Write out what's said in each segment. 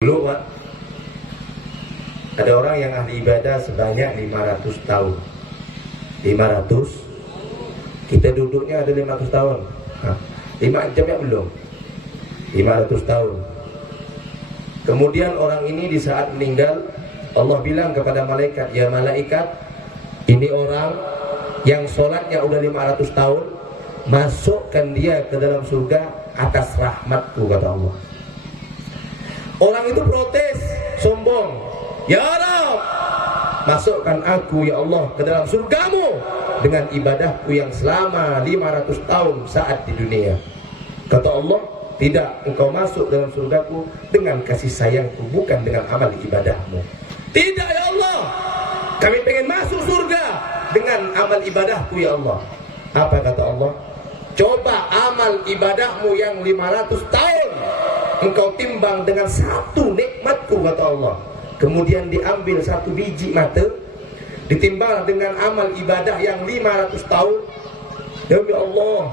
Dulu Pak, ada orang yang ahli ibadah sebanyak 500 tahun. 500, kita duduknya ada 500 tahun. 5 jam ya belum? 500 tahun. Kemudian orang ini di saat meninggal, Allah bilang kepada malaikat, ya malaikat, ini orang yang sholatnya udah 500 tahun, masukkan dia ke dalam surga atas rahmatku, kata Allah. Orang itu protes, sombong. Ya Rabb, masukkan aku ya Allah ke dalam surgamu dengan ibadahku yang selama 500 tahun saat di dunia. Kata Allah, tidak, engkau masuk dalam surgaku dengan kasih sayangku, bukan dengan amal ibadahmu. Tidak ya Allah, kami pengen masuk surga dengan amal ibadahku ya Allah. Apa kata Allah? Coba amal ibadahmu yang 500 tahun engkau timbang dengan satu nikmatku, kata Allah. Kemudian diambil satu biji mata, ditimbang dengan amal ibadah yang 500 tahun. Demi Allah,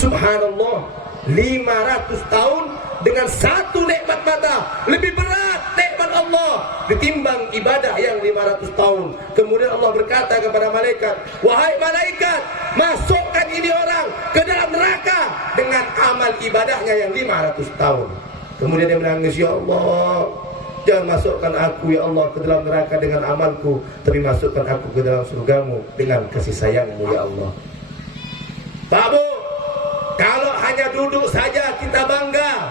subhanallah, 500 tahun dengan satu nikmat mata lebih berat nikmat Allah ditimbang ibadah yang 500 tahun. Kemudian Allah berkata kepada malaikat, wahai malaikat, masukkan ini orang ke dalam neraka dengan amal ibadahnya yang 500 tahun. Kemudian dia menangis, ya Allah, jangan masukkan aku ya Allah ke dalam neraka dengan amalku, tapi masukkan aku ke dalam surgamu dengan kasih sayangmu ya Allah. Pak Bu, kalau hanya duduk saja kita bangga,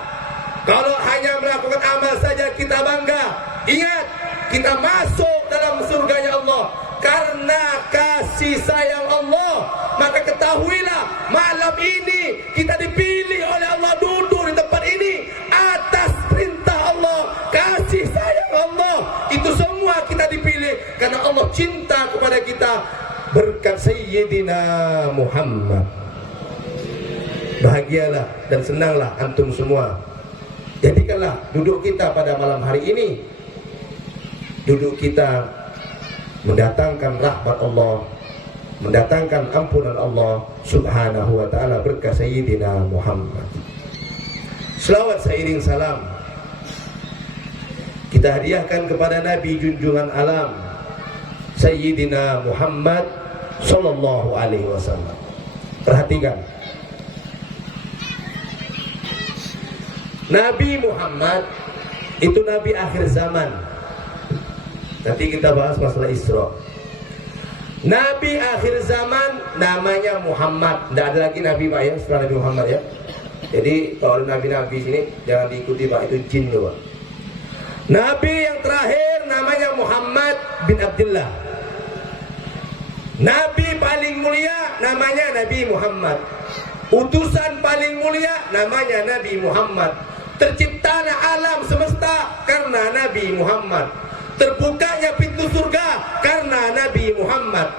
kalau hanya melakukan amal saja kita bangga. Ingat, kita masuk dalam surganya Allah karena kasih sayang Allah. Maka ketahuilah, malam ini kita dipilih oleh Allah duduk di tempat ini atas perintah Allah, kasih sayang Allah. Itu semua kita dipilih karena Allah cinta kepada kita berkat Sayyidina Muhammad. Bahagialah dan senanglah antum semua. Jadikanlah duduk kita pada malam hari ini, duduk kita mendatangkan rahmat Allah, mendatangkan ampunan Allah subhanahu wa ta'ala berkat Sayyidina Muhammad. Selawat seiring salam kita hadiahkan kepada Nabi junjungan alam Sayyidina Muhammad sallallahu alaihi wasallam. Perhatikan, Nabi Muhammad itu Nabi akhir zaman. Nanti kita bahas masalah Isra. Nabi akhir zaman namanya Muhammad. Tidak ada lagi Nabi Pak ya setelah Nabi Muhammad ya. Jadi kalau Nabi-Nabi sini jangan diikuti Pak, itu jin loh Pak. Nabi yang terakhir namanya Muhammad bin Abdullah. Nabi paling mulia namanya Nabi Muhammad. Utusan paling mulia namanya Nabi Muhammad. Terciptanya alam semesta karena Nabi Muhammad. Terbukanya pintu surga karena Nabi Muhammad.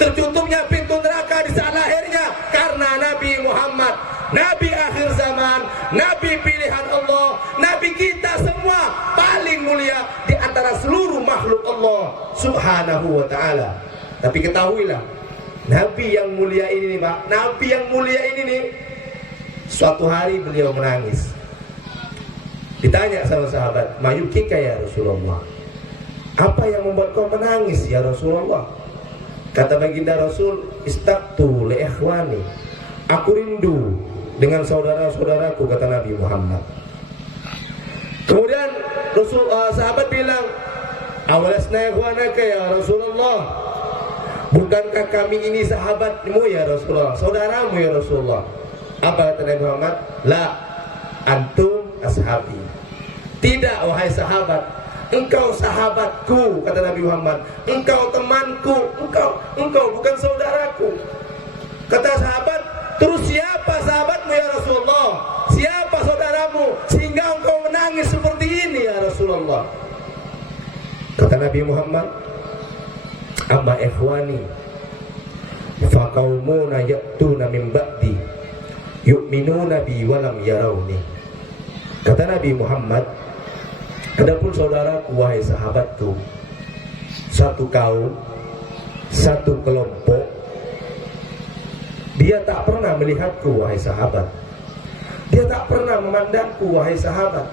Tertutupnya pintu neraka di saat lahirnya karena Nabi Muhammad. Nabi akhir zaman, Nabi pilihan Allah, Nabi kita semua paling mulia di antara seluruh makhluk Allah subhanahu wa ta'ala. Tapi ketahuilah, Nabi yang mulia ini nih Pak, Nabi yang mulia ini nih, suatu hari beliau menangis. Ditanya sama sahabat, mayukika ya Rasulullah, apa yang membuat kau menangis ya Rasulullah? Kata baginda Rasul, istaqtu li ikhwani, aku rindu dengan saudara-saudaraku, kata Nabi Muhammad. Kemudian sahabat bilang, awalasna ikhwanaka ya Rasulullah, bukankah kami ini sahabatmu ya Rasulullah, saudaramu ya Rasulullah? Apa kata Nabi Muhammad? La, antum ashabi. Tidak wahai sahabat, engkau sahabatku, kata Nabi Muhammad. Engkau temanku, engkau bukan saudaraku. Kata sahabat, terus siapa sahabatmu ya Rasulullah? Siapa saudaramu sehingga engkau menangis seperti ini ya Rasulullah? Kata Nabi Muhammad, amma ikhwani faqaumuna ya'tuna min ba'di yu'minuna bi walam yarawni. Kata Nabi Muhammad, adapun saudaraku wahai sahabatku, satu kaum, satu kelompok, dia tak pernah melihatku wahai sahabat, dia tak pernah memandangku wahai sahabat.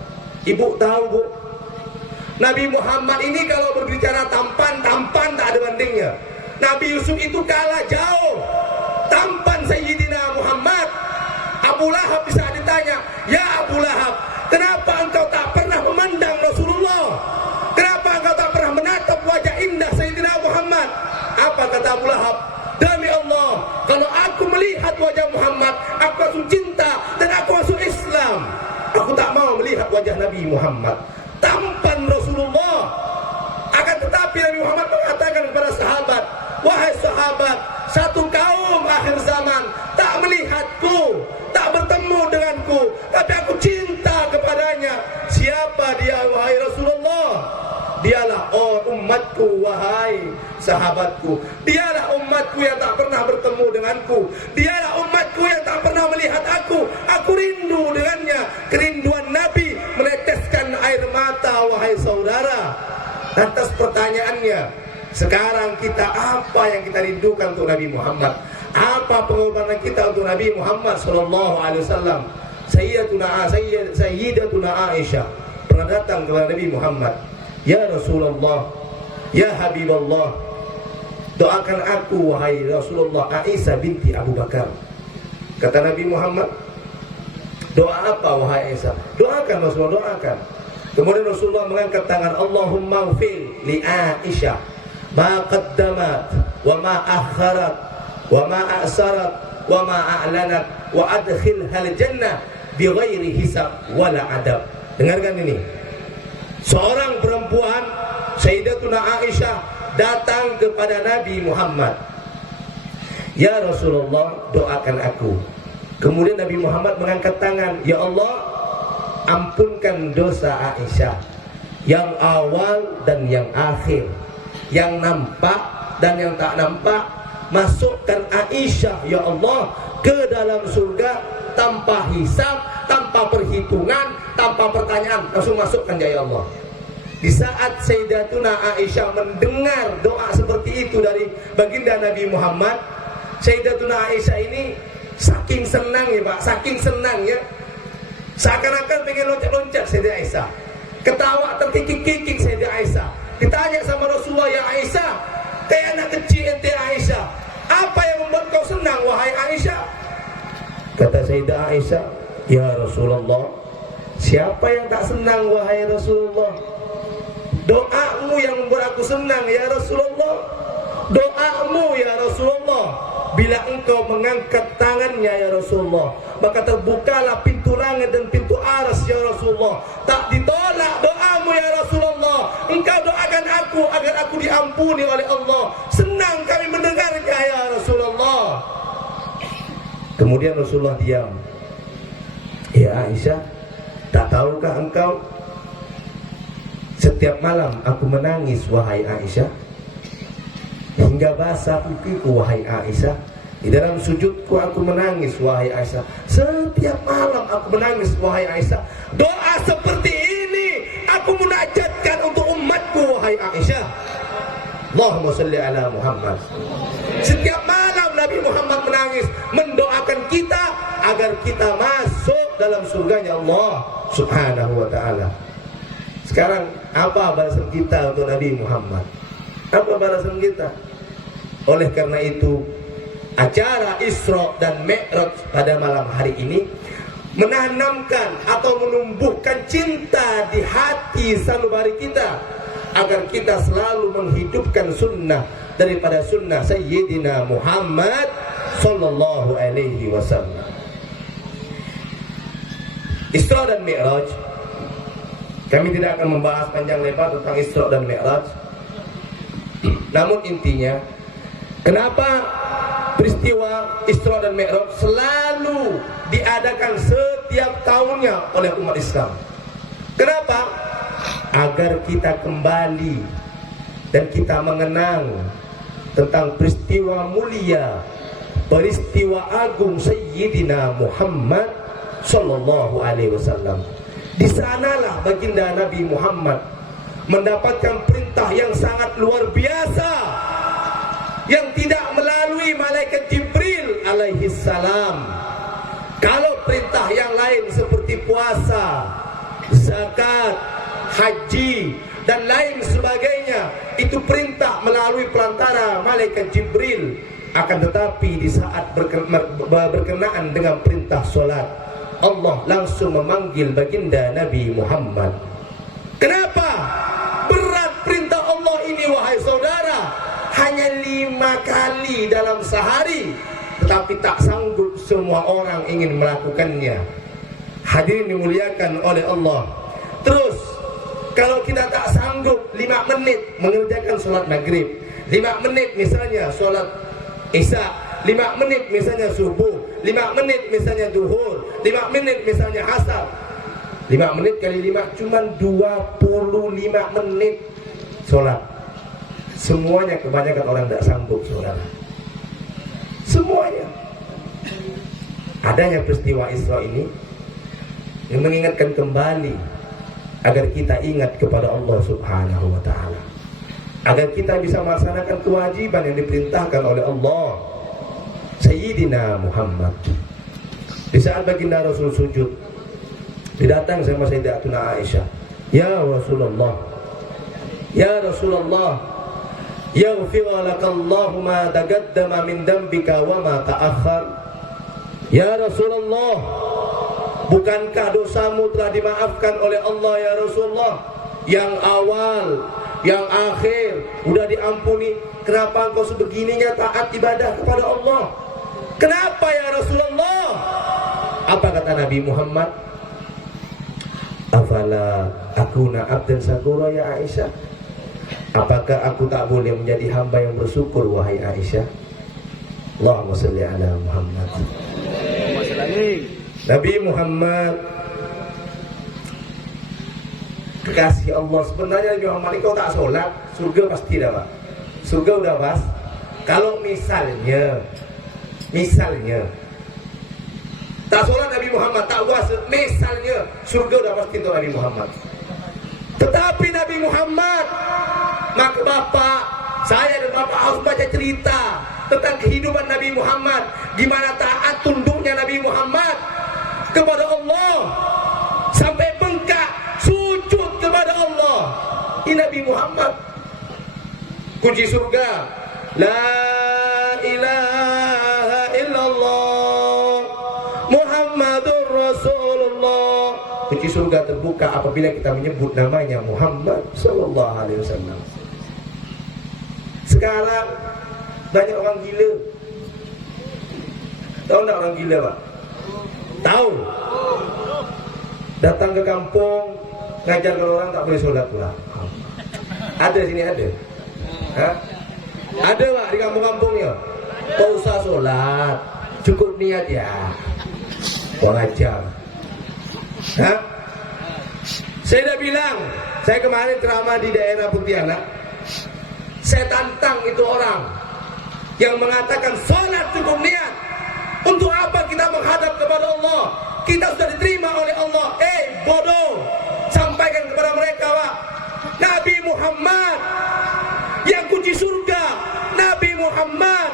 Ibu tahu Bu, Nabi Muhammad ini kalau berbicara tampan tak ada bandingnya. Nabi Yusuf itu kalah jauh tampan Sayyidina Muhammad. Abu Lahab bisa ditanya, ya Abu Lahab, kenapa engkau tak pernah memandang Rasulullah? Kenapa engkau tak pernah menatap wajah indah Sayyidina Muhammad? Apa kata Abu Lahab? Demi Allah, kalau aku melihat wajah Muhammad, aku langsung cinta dan aku masuk Islam. Aku tak mau melihat wajah Nabi Muhammad. Tampan Rasulullah. Akan tetapi Nabi Muhammad mengatakan kepada sahabat, wahai sahabat, satu kaum akhir zaman tak melihatku, tak bertemu denganku, tapi aku cinta kepadanya. Siapa dia wahai Rasulullah? Dialah umatku wahai sahabatku. Dialah umatku yang tak pernah bertemu denganku. Dialah umatku yang tak pernah melihat aku. Aku rindu dengannya. Kerinduan Nabi meneteskan air mata wahai saudara. Lantas pertanyaannya, sekarang kita apa yang kita rindukan untuk Nabi Muhammad? Apa pengorbanan kita untuk Nabi Muhammad sallallahu alaihi wasallam? Sayyidatuna Aisyah pernah datang kepada Nabi Muhammad. Ya Rasulullah, ya Habiballah, doakan aku wahai Rasulullah Aisyah binti Abu Bakar. Kata Nabi Muhammad, doa apa wahai Aisyah? Doakan Rasulullah, doakan. Kemudian Rasulullah mengangkat tangan, Allahumma ghfir li Aisyah ma qaddamat wa ma akharat wa ma a'sarat wa ma a'lanat wa adkhilha al-jannah bighairi hisab wala adab. Dengarkan ini. Seorang perempuan Sayyidatuna Aisyah datang kepada Nabi Muhammad. Ya Rasulullah, doakan aku. Kemudian Nabi Muhammad mengangkat tangan, ya Allah, ampunkan dosa Aisyah, yang awal dan yang akhir, yang nampak dan yang tak nampak. Masukkan Aisyah ya Allah ke dalam surga tanpa hisab, tanpa perhitungan, tanpa pertanyaan, langsung masukkan ya Allah. Di saat Sayyidatuna Aisyah mendengar doa seperti itu dari baginda Nabi Muhammad, Sayyidatuna Aisyah ini saking senang ya Pak, saking senangnya, seakan-akan pengen loncat-loncat Sayyidatuna Aisyah, ketawa terkikik-kikik Sayyidatuna Aisyah. Ditanya sama Rasulullah, ya Aisyah, kayak anak kecil ente Aisyah, apa yang membuat kau senang wahai Aisyah? Kata Sayyidah Aisyah, ya Rasulullah, siapa yang tak senang wahai Rasulullah? Doamu yang membuat aku senang ya Rasulullah. Doamu ya Rasulullah. Bila engkau mengangkat tangannya ya Rasulullah, maka terbukalah pintu langit dan pintu aras ya Rasulullah. Tak ditolak doamu ya Rasulullah. Engkau doakan aku agar aku diampuni oleh Allah. Senang kami mendengarnya ya Rasulullah. Kemudian Rasulullah diam. Ya Aisyah, tak tahukah engkau, setiap malam aku menangis wahai Aisyah, hingga basah pipiku wahai Aisyah. Di dalam sujudku aku menangis wahai Aisyah. Setiap malam aku menangis wahai Aisyah. Doa seperti ini aku munajatkan untuk umatku wahai Aisyah. Allahumma salli ala Muhammad. Setiap malam Nabi Muhammad menangis, mendoakan kita agar kita masuk dalam surganya Allah subhanahu wa ta'ala. Sekarang apa balasan kita untuk Nabi Muhammad? Apa balasan kita? Oleh karena itu, acara Isra dan Mi'raj pada malam hari ini menanamkan atau menumbuhkan cinta di hati sanubari kita, agar kita selalu menghidupkan sunnah daripada sunnah Sayyidina Muhammad sallallahu alaihi wasallam. Isra dan Mi'raj, kami tidak akan membahas panjang lebar tentang Isra dan Mi'raj. Namun intinya, kenapa peristiwa Isra dan Mi'raj selalu diadakan setiap tahunnya oleh umat Islam? Kenapa? Agar kita kembali dan kita mengenang tentang peristiwa mulia, peristiwa agung Sayyidina Muhammad sallallahu alaihi wasallam. Di sanalah baginda Nabi Muhammad mendapatkan perintah yang sangat luar biasa, yang tidak melalui malaikat Jibril alaihi salam. Kalau perintah yang lain seperti puasa, zakat, haji, dan lain sebagainya, itu perintah melalui perantara malaikat Jibril. Akan tetapi di saat berkenaan dengan perintah solat, Allah langsung memanggil baginda Nabi Muhammad. Kenapa berat perintah Allah ini wahai saudara? Hanya 5 kali dalam sehari, tetapi tak sanggup semua orang ingin melakukannya. Hadirin dimuliakan oleh Allah. Terus kalau kita tak sanggup 5 menit mengerjakan solat maghrib, 5 menit misalnya solat isya, 5 menit misalnya subuh, 5 menit misalnya zuhur, 5 menit misalnya asar, 5 menit kali 5 cuman 25 menit solat. Semuanya kebanyakan orang tidak sanggup, saudara. Semuanya. Adanya peristiwa Isra ini yang mengingatkan kembali agar kita ingat kepada Allah Subhanahu wa ta'ala, agar kita bisa melaksanakan kewajiban yang diperintahkan oleh Allah. Sayyidina Muhammad, di saat baginda Rasul sujud, didatang sama Sayyidatuna Aisyah, ya Rasulullah, ya Rasulullah, yaghfir lakallahu ma taqaddama min dambika wa ma ta'akhkhar. Ya Rasulullah, bukankah dosamu telah dimaafkan oleh Allah ya Rasulullah? Yang awal, yang akhir udah diampuni. Kenapa engkau sebegininya taat ibadah kepada Allah? Kenapa ya Rasulullah? Apa kata Nabi Muhammad? Afala akuna abdan syakura ya Aisyah? Apakah aku tak boleh menjadi hamba yang bersyukur wahai Aisyah? Allahumma shalli ala Muhammad. Nabi Muhammad kekasih Allah. Sebenarnya Nabi Muhammad, kau tak sholat, surga pasti dah Pak. Surga udah pas. Kalau misalnya tak sholat Nabi Muhammad, tak puasa, misalnya surga udah pasti untuk Nabi Muhammad. Tetapi Nabi Muhammad, maka bapak, saya dan bapak harus baca cerita tentang kehidupan Nabi Muhammad, gimana taat tunduknya Nabi Muhammad kepada Allah sampai bengkak sujud kepada Allah. Ini Nabi Muhammad. Kunci surga, la ilaha illallah Muhammadur Rasulullah. Kunci surga terbuka apabila kita menyebut namanya Muhammad sallallahu alaihi wasallam. Sekarang banyak orang gila. Tahu enggak orang gila, Pak? Tahu. Datang ke kampung ngajar kalau orang tak boleh sholat pula. Ada sini ada. Hah? Ada Pak di kampung-kampung ya. Tak usah sholat, cukup niat ya. Wajar. Hah? Saya dah bilang, saya kemarin ceramah di daerah Pontianak. Saya tantang itu orang yang mengatakan sholat cukup niat. Untuk apa kita menghadap kepada Allah? Kita sudah diterima oleh Allah. Bodoh. Sampaikan kepada mereka, Pak. Nabi Muhammad yang kunci surga, Nabi Muhammad.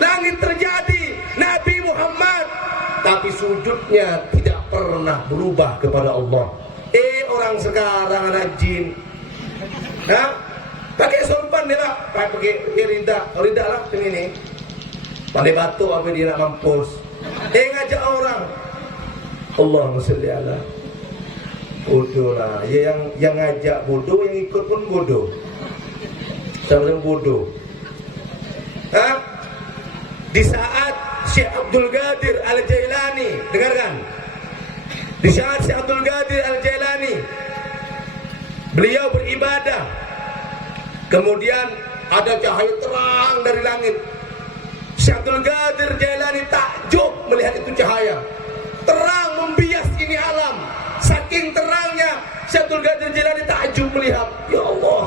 Langit terjadi, Nabi Muhammad. Tapi sujudnya tidak pernah berubah kepada Allah. Orang sekarang anak jin. Nah, pakai sorban dia Pak. Pakai rida lah ini. Pandai batuk apa dia nak mampus. Ngajak orang. Allahumma sholli ala. Bodoh lah. Yang ngajak bodoh, yang ikut pun bodoh. Sama-sama bodoh. Hah? Di saat Syekh Abdul Qadir Al-Jailani, dengarkan. Di saat Syekh Abdul Qadir Al-Jailani beliau beribadah, kemudian ada cahaya terang dari langit. Syekh Abdul Qadir Jailani takjub melihat itu cahaya terang membias ini alam. Saking terangnya Syekh Abdul Qadir Jailani takjub melihat, ya Allah,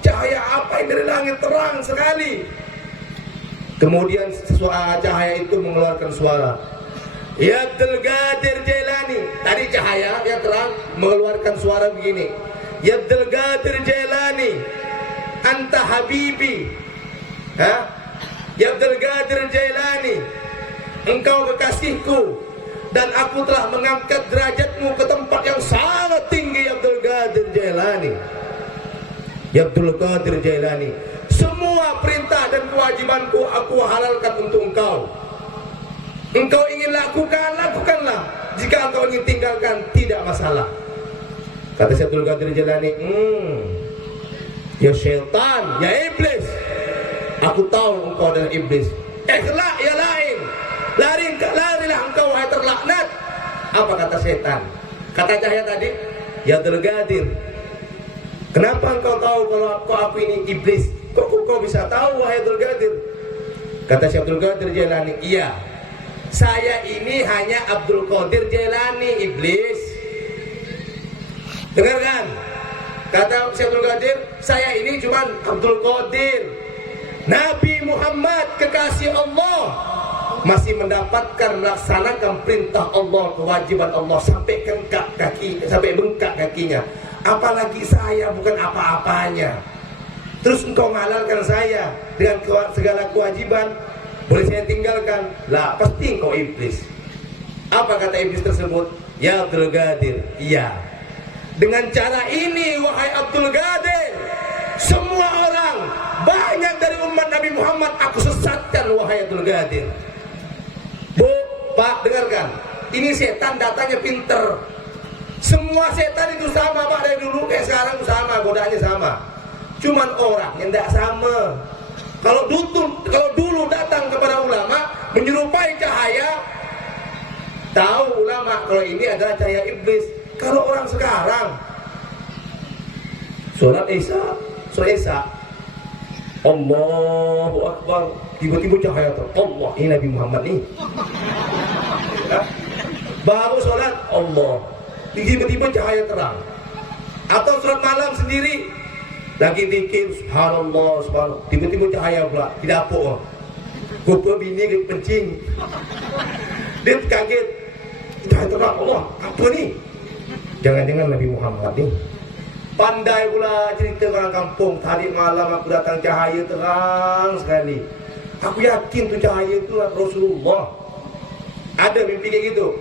cahaya apa yang dari langit terang sekali. Kemudian cahaya itu mengeluarkan suara. Ya Abdul Qadir Jailani, tadi cahaya yang terang mengeluarkan suara begini. Ya Abdul Qadir Jailani, anta habibi. Ya Abdul Qadir Jailani, engkau kekasihku, dan aku telah mengangkat derajatmu ke tempat yang sangat tinggi. Abdul Qadir Qadir Jailani. Ya Abdul Qadir Jailani, semua perintah dan kewajibanku aku halalkan untuk engkau. Engkau ingin lakukan, lakukanlah. Jika engkau ingin tinggalkan, tidak masalah. Kata Syekh Abdul Qadir Jailani, ya syaitan, ya iblis, aku tahu engkau adalah iblis. Ikhlas ya lain. Larilah engkau wahai terlaknat. Apa kata setan? Kata cahaya tadi, ya Abdul Qadir, kenapa engkau tahu kalau aku ini iblis? Kok kau bisa tahu wahai Abdul Qadir? Kata Syekh Abdul Qadir Jailani, iya, saya ini hanya Abdul Qadir Jailani, iblis. Dengarkan, kata Syekh Abdul Qadir, saya ini cuma Abdul Qadir. Nabi Muhammad kekasih Allah masih mendapatkan melaksanakan perintah Allah, kewajiban Allah sampai bengkak kakinya. Apalagi saya bukan apa-apanya. Terus engkau menghalalkan saya dengan segala kewajiban, boleh saya tinggalkan? Lah, pasti engkau iblis. Apa kata iblis tersebut? Ya Abdul Qadir, iya. Dengan cara ini wahai Abdul Qadir, semua orang, banyak dari umat Nabi Muhammad aku sesatkan wahai Abdul Qadir. Bu, Pak, dengarkan. Ini setan datanya pinter. Semua setan itu sama, Pak, dari dulu kayak sekarang sama, godaannya sama. Cuman orang yang tidak sama. Kalau dulu datang kepada ulama menyerupai cahaya, tahu ulama kalau ini adalah cahaya iblis. Kalau orang sekarang sholat Isya, Allahu Akbar, tiba-tiba cahaya Allah, ini Nabi Muhammad nih. Baru sholat Allah, tiba-tiba cahaya terang. Atau sholat malam sendiri, lagi zikir subhanallah, subhanallah, tiba-tiba cahaya pula, tidak apa. Gua bini kencing, dia kaget, cahaya terang Allah, apa nih? Jangan-jangan Nabi Muhammad nih. Pandai pula cerita orang kampung. Tadi malam aku datang cahaya terang sekali. Aku yakin tuh cahaya itu Rasulullah. Ada mimpi kayak gitu.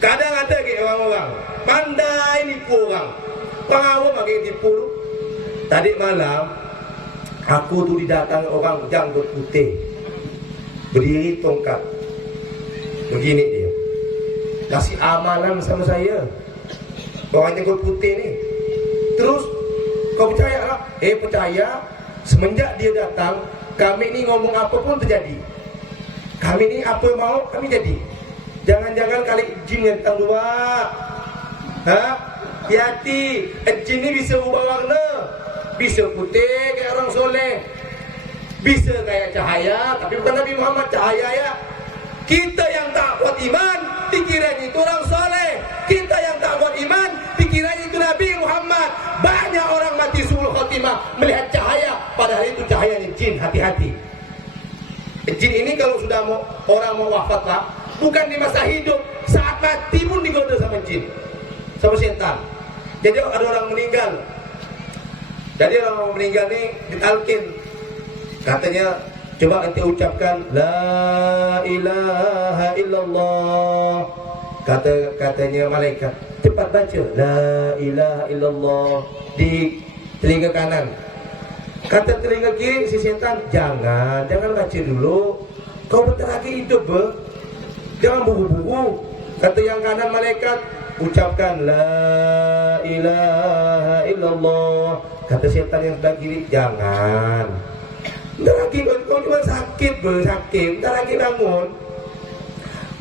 Kadang ada kayak orang-orang pandai nipu orang. Pengawam kayak tipu. Tadi malam aku tuh didatangi orang janggut putih, berdiri tongkat begini dia, kasih amalan sama saya. Orang janggut putih nih. Terus kau percaya lah? Percaya. Semenjak dia datang, kami ini ngomong apapun terjadi. Kami ini apa mau kami jadi. Jangan-jangan kali jin yang datang dua. Hati-hati, jin ini bisa ubah warna. Bisa putih kayak orang soleh, bisa kayak cahaya, tapi bukan Nabi Muhammad cahaya ya. Kita yang tak kuat iman, dikiranya itu orang soleh. Kita yang tak kuat iman, dikiranya itu Nabi Muhammad. Banyak orang mati suul khotimah melihat cahaya, padahal itu cahayanya jin. Hati-hati. Jin ini kalau sudah orang mau wafat Pak, bukan di masa hidup, saat mati pun digoda sama jin, sama setan. Jadi ada orang meninggal. Jadi orang meninggal ini ditalkin. Katanya, coba nanti ucapkan La ilaha illallah. Katanya malaikat, cepat baca La ilaha illallah di telinga kanan. Kata telinga kiri si setan, jangan baca dulu. Kau bentar lagi hidup jangan buku-buku. Kata yang kanan malaikat, ucapkan La ilaha illallah. Kata setan yang sebelah kiri, jangan. Bentar lagi kau cuma sakit, bentar lagi bangun.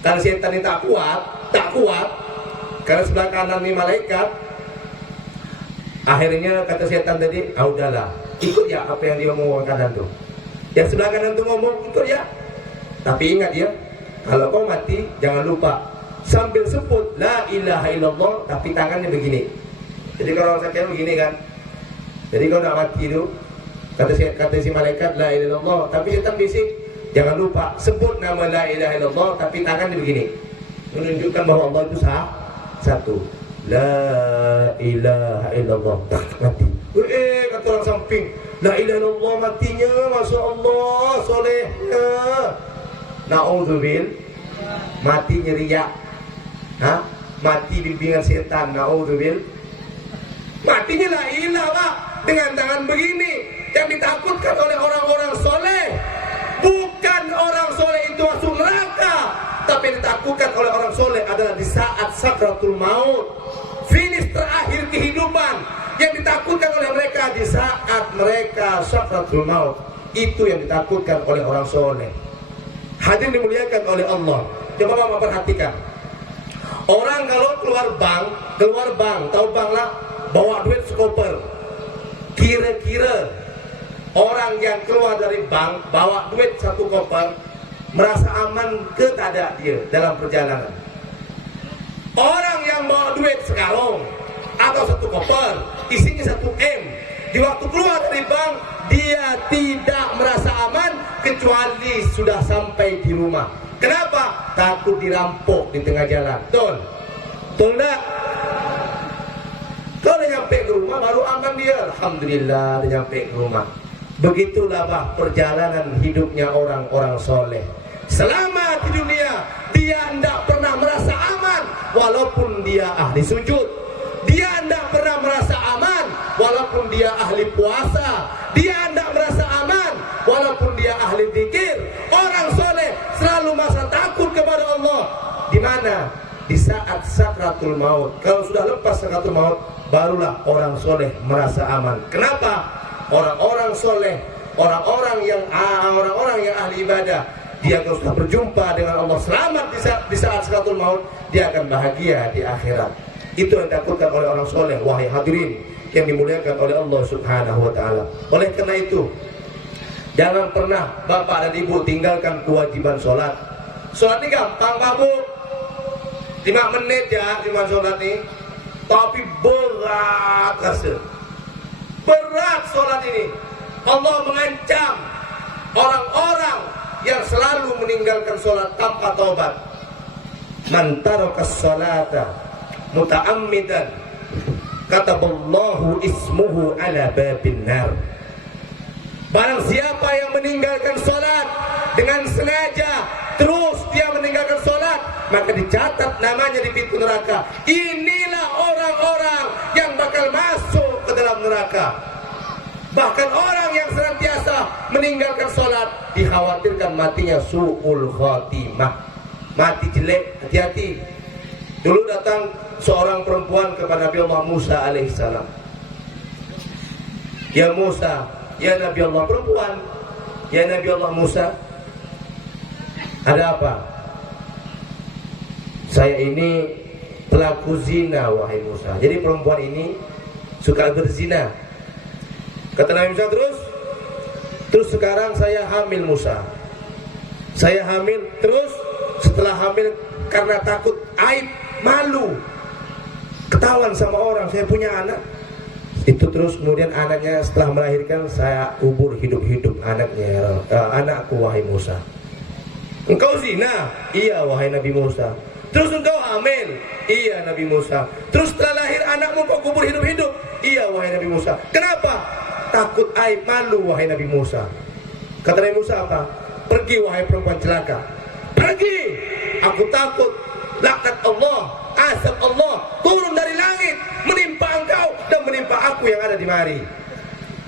Kalau setan ini tak kuat, karena sebelah kanan ini malaikat. Akhirnya kata setan tadi, udahlah, ikut ya apa yang dia ngomong kanan tuh. Yang sebelah kanan tuh ngomong, ikut ya. Tapi ingat ya, kalau kau mati, jangan lupa sambil sebut La ilaha illallah, tapi tangannya begini. Jadi kalau orang sakit begini kan. Jadi kalau nak mati itu, kata si malaikat La ilaha illallah, tapi setan bisik, jangan lupa sebut nama La ilaha illallah, tapi tangannya begini, menunjukkan bahwa Allah itu satu. La ilaha illallah, mati. Kata orang samping, La ilaha illallah, matinya, masya Allah, solehnya. Na'udzubil, mati nyeriak, mati bimbingan setan. Na'udzubil. Matinya la ilah, Pak, dengan tangan begini. Yang ditakutkan oleh orang-orang soleh bukan orang soleh itu masuk neraka, tapi yang ditakutkan oleh orang soleh adalah di saat sakratul maut, finish terakhir kehidupan. Yang ditakutkan oleh mereka di saat mereka sakratul maut, itu yang ditakutkan oleh orang soleh. Hadirin dimuliakan oleh Allah. Coba Bapak perhatikan, orang kalau keluar bank, tahu bank lah, bawa duit sekoper. Kira-kira orang yang keluar dari bank bawa duit satu koper, merasa aman ke tak ada dia dalam perjalanan? Orang yang bawa duit sekarang atau satu koper isinya 1 M, di waktu keluar dari bank dia tidak merasa aman kecuali sudah sampai di rumah. Kenapa? Takut dirampok di tengah jalan. Betul? Betul enggak? Kalau dia nyampe ke rumah baru aman dia. Alhamdulillah dia nyampe ke rumah. Begitulah bah perjalanan hidupnya orang-orang soleh. Selama di dunia dia tidak pernah merasa aman walaupun dia ahli sujud. Dia tidak pernah merasa aman walaupun dia ahli puasa. Dia tidak merasa aman walaupun dia ahli zikir. Orang soleh selalu merasa takut kepada Allah. Di mana? Di saat sakratul maut. Kalau sudah lepas sakratul maut, barulah orang soleh merasa aman. Kenapa? Orang-orang soleh, orang-orang yang ahli ibadah, dia kalau sudah berjumpa dengan Allah selamat di saat sakratul maut, dia akan bahagia di akhirat. Itu yang ditakutkan oleh orang soleh, wahai hadirin yang dimuliakan oleh Allah Subhanahu wa taala. Oleh karena itu, jangan pernah bapak dan ibu tinggalkan kewajiban sholat. Sholat ini gampang, Pak Bu. 5 menit ya cuma sholat ini, tapi berat rasa. Berat sholat ini. Allah mengancam orang-orang yang selalu meninggalkan sholat tanpa taubat. Man tarakas sholata muta'ammidan kataballahu ismuhu ala babin nar. Barang siapa yang meninggalkan sholat dengan sengaja, terus dia meninggalkan sholat, maka dicatat namanya di pintu neraka. Inilah orang-orang yang bakal masuk ke dalam neraka. Bahkan orang yang senantiasa meninggalkan sholat dikhawatirkan matinya su'ul khatimah, mati jelek. Hati-hati. Dulu datang seorang perempuan kepada Nabi Allah Musa alaihissalam. Ya Musa, ya Nabi Allah, perempuan, ya Nabi Allah Musa, ada apa? Saya ini pelaku zina, wahai Musa. Jadi perempuan ini suka berzina. Kata Nabi Musa, terus sekarang saya hamil, Musa. Saya hamil, terus setelah hamil karena takut aib, malu, ketahuan sama orang saya punya anak. Itu terus kemudian anaknya setelah melahirkan saya kubur hidup-hidup anaknya, anakku, wahai Musa. Engkau zina? Iya, wahai Nabi Musa. Terus engkau hamil? Iya, Nabi Musa. Terus setelah lahir anakmu kau kubur hidup-hidup? Iya, wahai Nabi Musa. Kenapa? Takut aib, malu, wahai Nabi Musa. Kata Nabi Musa apa? Pergi, wahai perempuan celaka. Pergi. Aku takut laknat Allah, azab Allah turun dari langit menimpa engkau dan menimpa aku yang ada di mari.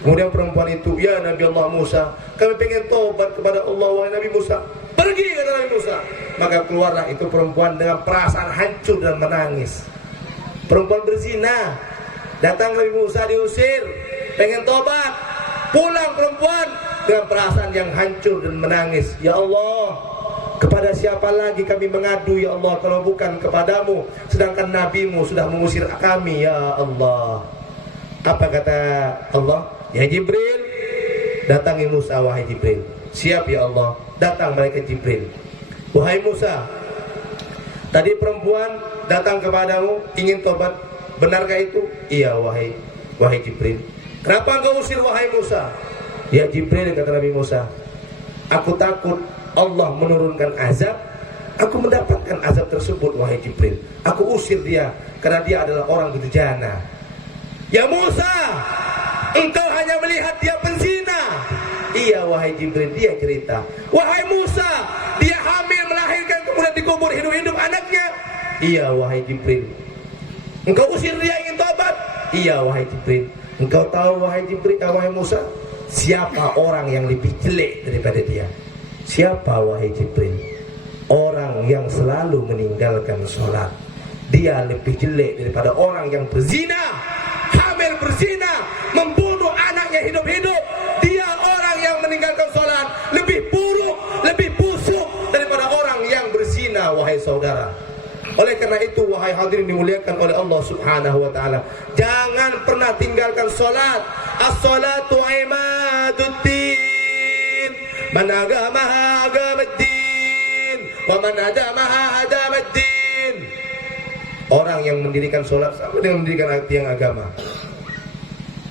Kemudian perempuan itu, ya Nabi Allah Musa, kami pengen tobat kepada Allah, wahai Nabi Musa. Pergi, kata Nabi Musa. Maka keluarlah itu perempuan dengan perasaan hancur dan menangis. Perempuan berzina. Datang Nabi Musa diusir, pengen tobat. Pulang perempuan dengan perasaan yang hancur dan menangis. Ya Allah, kepada siapa lagi kami mengadu, ya Allah, kalau bukan kepadamu, sedangkan nabimu sudah mengusir kami, ya Allah. Apa kata Allah? Ya Jibril, datangi Musa, wahai Jibril. Siap ya Allah. Datang malaikat Jibril. Wahai Musa, tadi perempuan datang kepadamu ingin tobat, benarkah itu? Iya, wahai Jibril. Kenapa engkau usir, wahai Musa? Ya Jibril, kata Nabi Musa, aku takut Allah menurunkan azab, aku mendapatkan azab tersebut, wahai Jibril. Aku usir dia karena dia adalah orang durjana. Ya Musa, engkau hanya melihat dia penzina. Iya, wahai Jibril, dia cerita. Wahai Musa, dia hamil, melahirkan, kemudian dikubur hidup-hidup anaknya. Iya, wahai Jibril. Engkau usir dia ingin tobat. Iya wahai Jibril. Engkau tahu wahai Jibril, wahai Musa, siapa orang yang lebih jelek daripada dia? Siapa wahai Jibril? Orang yang selalu meninggalkan sholat. Dia lebih jelek daripada orang yang berzina, hamil berzina, membunuh anaknya hidup-hidup. Dia orang yang meninggalkan sholat lebih buruk, lebih busuk daripada orang yang berzina, wahai saudara. Oleh karena itu, wahai hadirin dimuliakan oleh Allah Subhanahu wa taala, jangan pernah tinggalkan salat. As-salatu imaduddin. Man agamaha agamaddin, wa man adamaha adamaddin. Orang yang mendirikan salat sama dengan mendirikan tiang agama.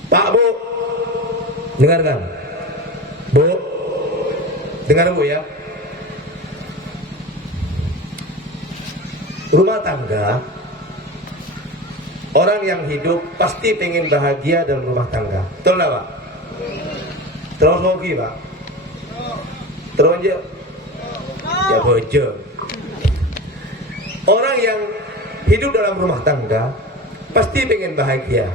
Pak, Bu, dengarkan. Bu, dengar Bu ya. Rumah tangga, orang yang hidup pasti pengen bahagia dalam rumah tangga. Betul tak Pak? Terus lagi Pak? Terus aja? Ya bojo. Orang yang hidup dalam rumah tangga pasti pengen bahagia,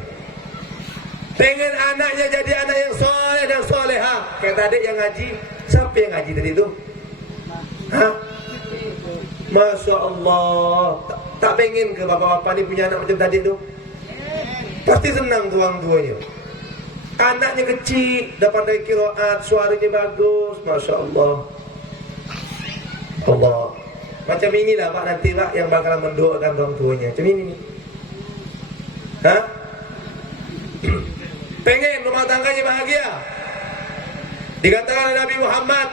pengen anaknya jadi anak yang soleh dan soleha. Kayak tadi yang ngaji, siapa yang ngaji tadi itu? Hah? Masya Allah, tak pengen ke bapak-bapak ini punya anak macam tadi tu? Pasti senang tuang-tuanya. Anaknya kecil, dapat dari qiraat, suaranya bagus, Masya Allah. Allah. Macam inilah Pak nanti Pak yang bakalan mendoakan orang tuanya. Macam ini nih. Hah? Pengen rumah tangganya bahagia. Dikatakan oleh Nabi Muhammad,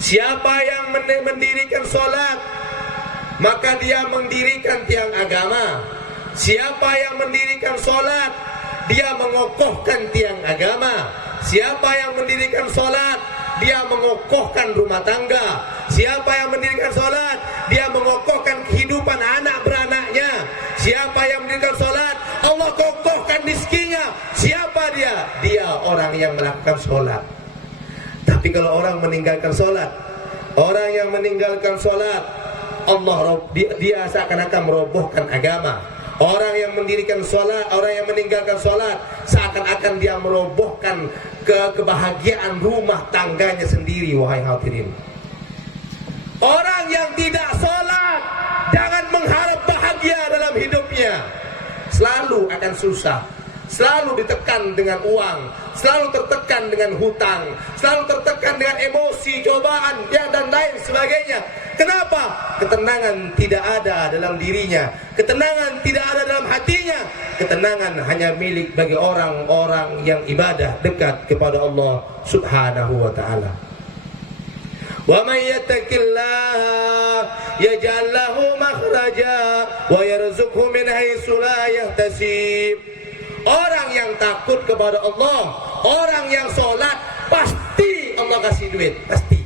siapa yang mendirikan sholat, maka dia mendirikan tiang agama. Siapa yang mendirikan sholat, dia mengokohkan tiang agama. Siapa yang mendirikan sholat, dia mengokohkan rumah tangga. Siapa yang mendirikan sholat, dia mengokohkan kehidupan anak beranaknya. Siapa yang mendirikan sholat, Allah kokohkan rizkinya. Siapa dia? Dia orang yang melakukan sholat. Tapi kalau orang meninggalkan sholat, orang yang meninggalkan sholat, dia seakan-akan merobohkan agama. Orang yang mendirikan sholat, orang yang meninggalkan sholat, seakan-akan dia merobohkan kebahagiaan rumah tangganya sendiri, wahai hadirin. Orang yang tidak sholat, jangan mengharap bahagia dalam hidupnya. Selalu akan susah, selalu ditekan dengan uang, selalu tertekan dengan hutang, selalu tertekan dengan emosi, cobaan, dan lain sebagainya. Kenapa? Ketenangan tidak ada dalam dirinya, ketenangan tidak ada dalam hatinya. Ketenangan hanya milik bagi orang-orang yang ibadah dekat kepada Allah Subhanahu wa ta'ala. Wa may yattaqillaha yaj'al lahu makhraja wa yarzuqhu min haitsu la yahtasib. Orang yang takut kepada Allah, orang yang sholat, pasti Allah kasih duit, pasti.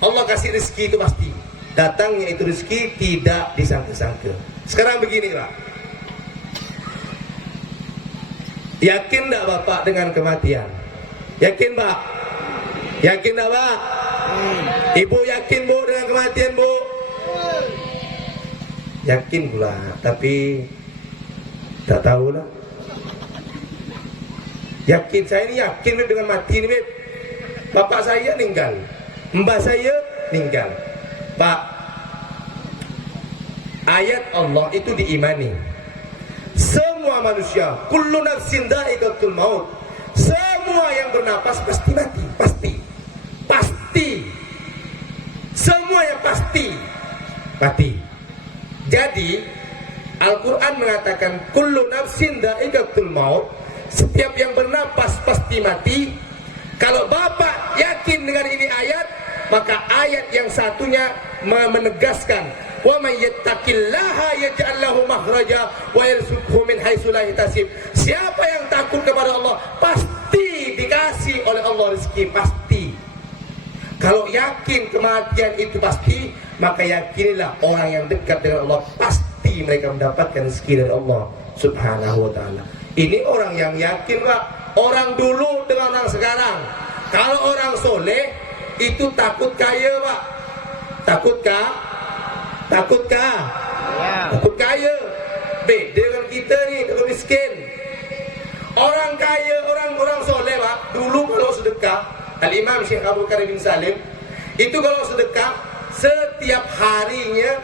Allah kasih rezeki itu pasti. Datangnya itu rezeki tidak disangka-sangka. Sekarang begini Pak, yakin tak Bapak dengan kematian? Yakin Pak? Yakin tak Pak? Ibu yakin Bu dengan kematian Bu? Yakin pula, tapi tak tahulah. Yakin, saya ini yakin dengan mati ini. Bapak saya meninggal, mbak saya meninggal. Pak, ayat Allah itu diimani. Semua manusia, kullu nafsin dha'iqatul maut. Semua yang bernapas pasti mati, pasti. Pasti. Semua yang pasti mati. Jadi Al-Quran mengatakan kullu nafsin dha'iqatul maut. Setiap yang bernapas pasti mati. Kalau Bapak yakin dengan ini ayat, maka ayat yang satunya menegaskan wa may yattaqillaha yaj'al lahu makhraja wa yarzuqhu min haitsu la yahtasib. Siapa yang takut kepada Allah pasti dikasih oleh Allah rezeki, pasti. Kalau yakin kematian itu pasti, maka yakinilah orang yang dekat dengan Allah pasti mereka mendapatkan rezeki dari Allah Subhanahu wa ta'ala. Ini orang yang yakin Pak. Orang dulu dengan orang sekarang. Kalau orang soleh itu takut kaya Pak. Takutkah? Takutkah? Ya. Takut kaya. Beda dengan kita ni, takut miskin. Orang kaya, orang soleh Pak, dulu kalau sedekah, Al-Imam Syekh Abdul Karim bin Salim itu kalau sedekah setiap harinya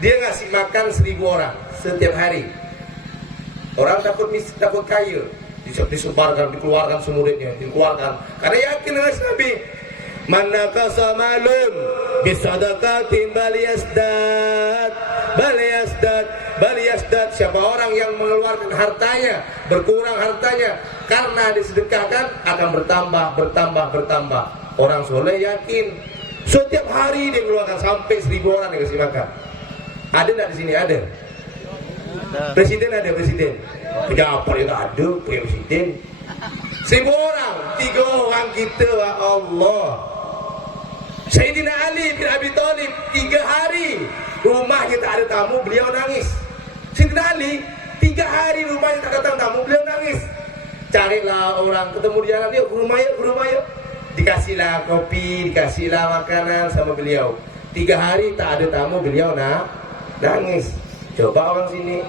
dia ngasih makan 1000 orang setiap hari. Orang takut kaya, disebarkan, dikeluarkan semuridnya, dikeluarkan. Karena yakin dengan Nabi, man naqasa malun bisadaqatin bal yasdad. Siapa orang yang mengeluarkan hartanya, berkurang hartanya karena disedekahkan, akan bertambah. Orang soleh yakin setiap hari dia mengeluarkan sampai 1000 orang dia kasih makan. Ada enggak di sini? Ada. Presiden ada, presiden. Pejabat yang tak ada, presiden. 1000 orang, 3 orang kita, ya Allah. Sayyidina Ali bin Abi Thalib 3 hari rumahnya tak ada tamu, beliau nangis. Sayyidina Ali 3 hari rumahnya tak datang tamu, beliau nangis. Carilah orang, ketemu di jalan, yuk ke rumah yuk. Dikasihlah kopi, dikasihlah makanan sama beliau. 3 hari tak ada tamu, beliau nangis. Coba orang sini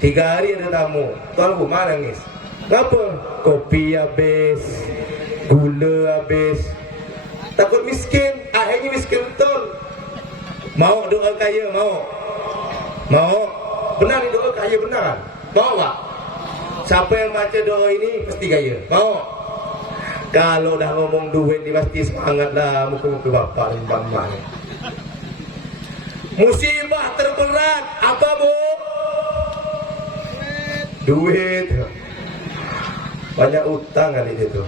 3 hari ada tamu, tuan rumah nangis. Kenapa? Kopi habis, gula habis. Takut miskin, akhirnya miskin betul. Mau doa kaya, mau. Benar ni doa kaya, benar. Mau tak? Siapa yang baca doa ini pasti kaya. Mau? Kalau dah ngomong duit ni pasti semangat lah muka-muka bapak dan bang-bang. Musibah terberat apa bu? Duit. Banyak utang kali dia tu.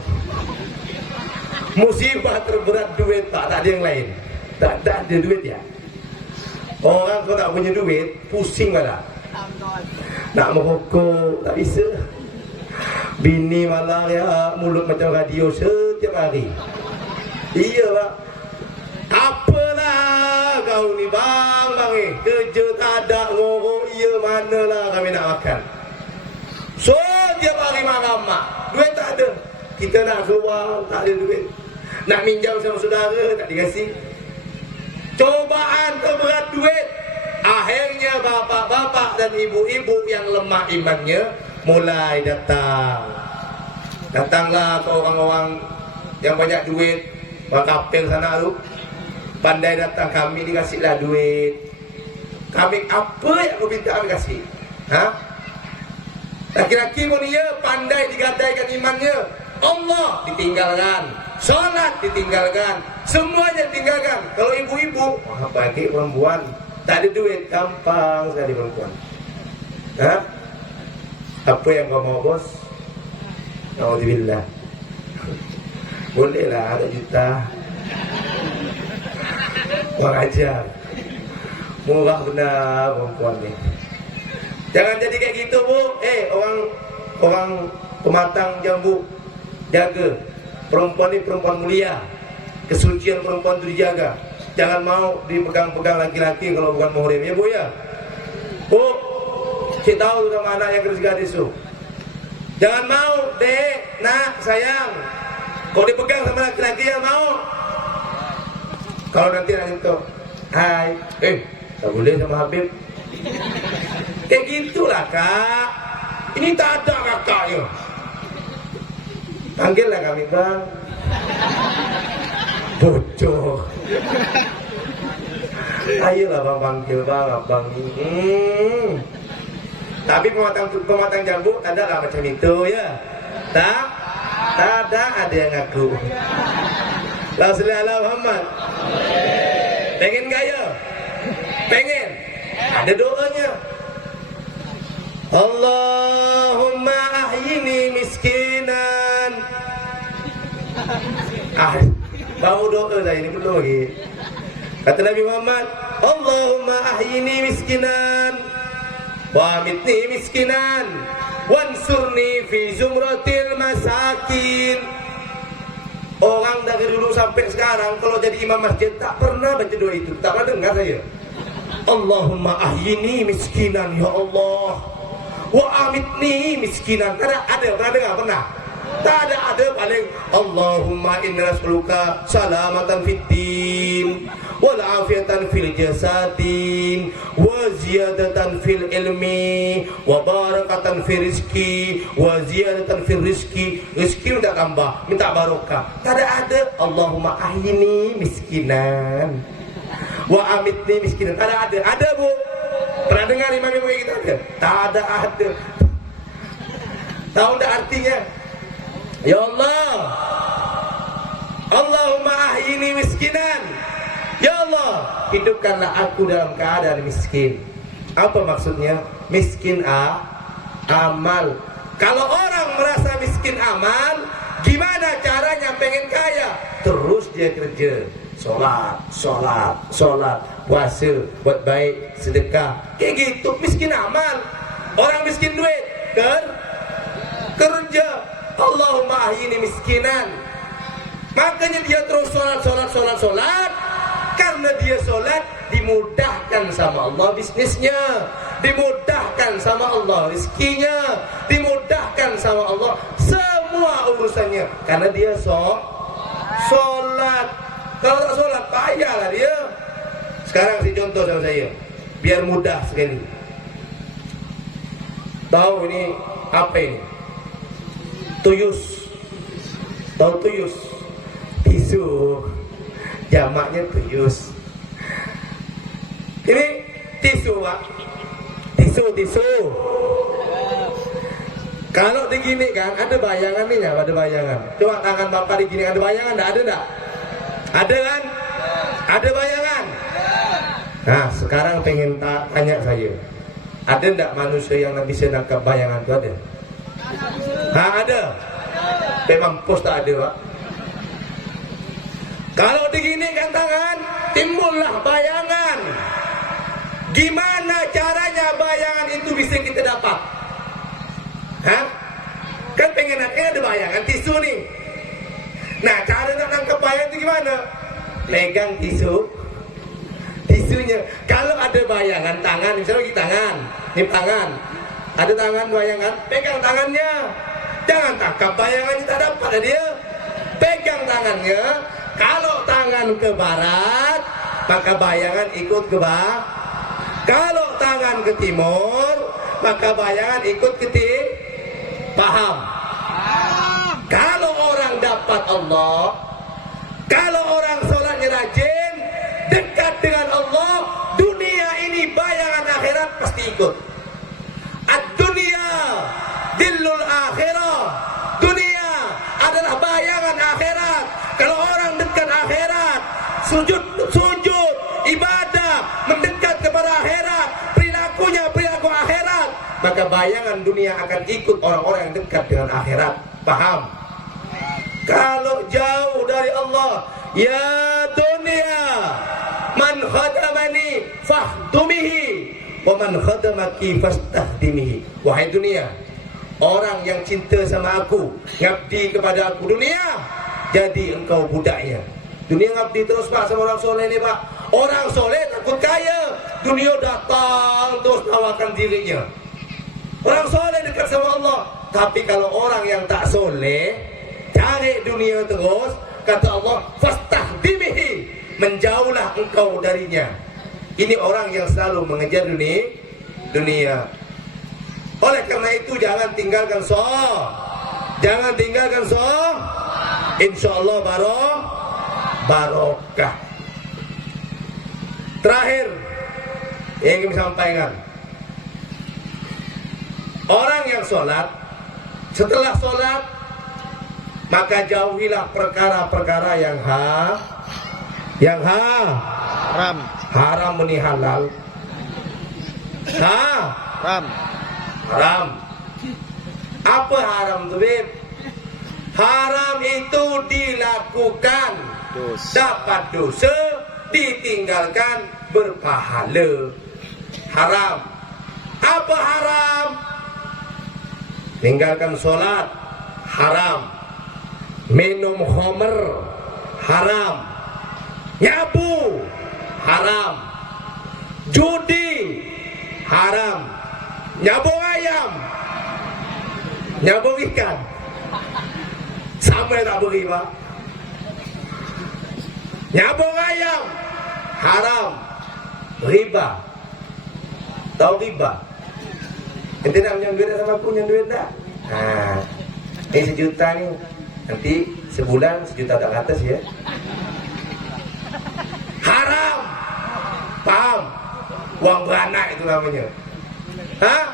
Musibah terberat duit, tak ada yang lain. Tak ada duit ya. Orang kalau tak punya duit, pusing malah. Nak merokok tak bisa. Bini malah ya mulut macam radio setiap hari. Iya Pak. Apalah kau ni bang kerja tak ada, ngorok iya, manalah kami nak makan. So tiap hari marah duit tak ada. Kita nak keluar tak ada duit. Nak minjam sama saudara tak dikasih. Cobaan terberat duit. Akhirnya bapak-bapak dan ibu-ibu yang lemah imannya mulai datang. Datanglah ke orang-orang yang banyak duit, orang kapel sana tu. Pandai datang, kami dikasihlah duit. Kami apa yang kau minta kami kasih. Laki-laki pun dia pandai digadaikan imannya. Allah ditinggalkan, sholat ditinggalkan, semuanya ditinggalkan. Kalau ibu-ibu, bagi perempuan tak ada duit, gampang sekali perempuan. Apa yang kau mau bos? Alhamdulillah. Bolehlah ada juta. Orang ajar. Murah benar perempuan ni. Jangan jadi kayak gitu bu. Orang pematang jambu, jaga. Perempuan ni perempuan mulia. Kesucian perempuan itu dijaga. Jangan mau dipegang-pegang laki-laki kalau bukan muhrim, ya bu ya. Bu, cik tahu sama anak yang gadis-gadis tu. Jangan mau, dek, nak, sayang. Kalau dipegang sama laki-laki ya mau. Kalau nanti nak itu, hai, tak boleh sama Habib. Kayak gitulah kak. Ini tak ada kakaknya. Panggillah kami bang. Bocor. Ayolah bang panggil bang, abang ini. Tapi pematang jambu tak ada lah macam itu ya. Tak ada yang ngaku. La salli ala Muhammad. Pengen gaya? Pengen? Ada doanya. Allahumma ahyini miskinan. Baru doa lah ini, belum lagi. Kata Nabi Muhammad, Allahumma ahyini miskinan wa amitni miskinan wansurni fi zumratil masakin. Orang dari dulu sampai sekarang kalau jadi imam masjid tak pernah baca doa itu. Tak pernah dengar saya. Allahumma ahyini miskinan, ya Allah, wa amitni miskinan. Ada pernah dengar? Pernah? Tak ada paling Allahumma inna nas'aluka salamatan fid din wal afiyatan fil jasadin wa ziyadatan fil ilmi wa barakatan fil rizki wa ziyadatan fil rizki. Rizki minta tambah, minta barokah. Tak ada Allahumma ahyini miskinan wa amitni miskinan. Tak ada. Ada bu? Pernah dengar imam-imam kayak gitu ada? Tak ada. Tahu tak artinya? Ya Allah, Allahumma ahyini miskinan. Ya Allah, hidupkanlah aku dalam keadaan miskin. Apa maksudnya? Miskin amal. Kalau orang merasa miskin amal, gimana caranya pengen kaya? Terus dia kerja, sholat, puasa, buat baik, sedekah. Kayak gitu, miskin amal. Orang miskin duit, kerja. Allahumma ahyini miskinan. Makanya dia terus sholat. Karena dia sholat, dimudahkan sama Allah bisnisnya, dimudahkan sama Allah rizkinya, dimudahkan sama Allah semua urusannya. Karena dia sholat. Kalau tak sholat, payahlah dia. Sekarang si contoh sama saya, biar mudah sekali. Tahu ini apa ini? Tuyus. Tahu tuyus? Tisu. Jamaknya tuyus. Ini tisu, Pak. Tisu. Kalau digini kan ada bayangan nih ya, ada bayangan. Coba tangan Bapak digini, ada bayangan enggak? Ada enggak? Ada kan? Ada bayangan. Nah, sekarang pengen tanya saya. Ada enggak manusia yang bisa nangkap bayangan itu ada? Ada. Memang pos tak ada, Pak. Kalau diginikan tangan, timbullah bayangan. Gimana caranya bayangan itu bisa kita dapat? Kan pengen ada bayangan tisu nih. Nah, cara nak nangkep bayangan itu gimana? Pegang tisunya. Kalau ada bayangan tangan, misalnya lagi tangan, ini tangan. Ada tangan bayangan, pegang tangannya. Jangan tangkap bayangannya, tak dapat dia. Pegang tangannya. Kalau tangan ke barat, maka bayangan ikut ke barat. Kalau tangan ke timur, maka bayangan ikut ke timur. Paham? Kalau orang dapat Allah, kalau orang sholatnya rajin, dekat dengan Allah, dunia ini bayangan akhirat pasti ikut. Ad-dunya dillul akhirah. Dunia adalah bayangan akhirat. Kalau orang dekat akhirat, sujud, ibadah, mendekat kepada akhirat, perilakunya perilaku akhirat, maka bayangan dunia akan ikut orang-orang yang dekat dengan akhirat. Paham? Kalau jauh dari Allah, ya dunia, man khadamani fahdumihi, wa man khadamaki fastahdimihi. Wahai dunia, orang yang cinta sama aku, ngabdi kepada aku, dunia, jadi engkau budaknya. Dunia ngabdi terus, Pak, sama orang soleh ni, Pak. Orang soleh takut kaya, dunia datang terus nawarkan dirinya. Orang soleh dekat sama Allah. Tapi kalau orang yang tak soleh, cari dunia terus, kata Allah, fastahdimihi, menjauhlah engkau darinya. Ini orang yang selalu mengejar dunia. Oleh karena itu jangan tinggalkan Insya Allah barokah. Terakhir yang ingin sampaikan, orang yang sholat, setelah sholat maka jauhilah perkara-perkara yang haram meni halal. Haram. Apa haram tu, Beb? Haram itu dilakukan dapat dosa, ditinggalkan berpahala. Haram. Apa haram? Tinggalkan sholat, haram. Minum khamr, haram. Nyabu, haram. Judi, haram. Nyabung ayam, nyabung ikan, sama tak beri, Pak. Nyabung ayam, haram. Riba. Tahu riba? Ente nak pinjam duit sama aku, pinjam duit tak? Nah, ini 1 juta nih. Nanti sebulan 1 juta tak atas ya. Haram. Paham? Uang beranak itu namanya. Hah?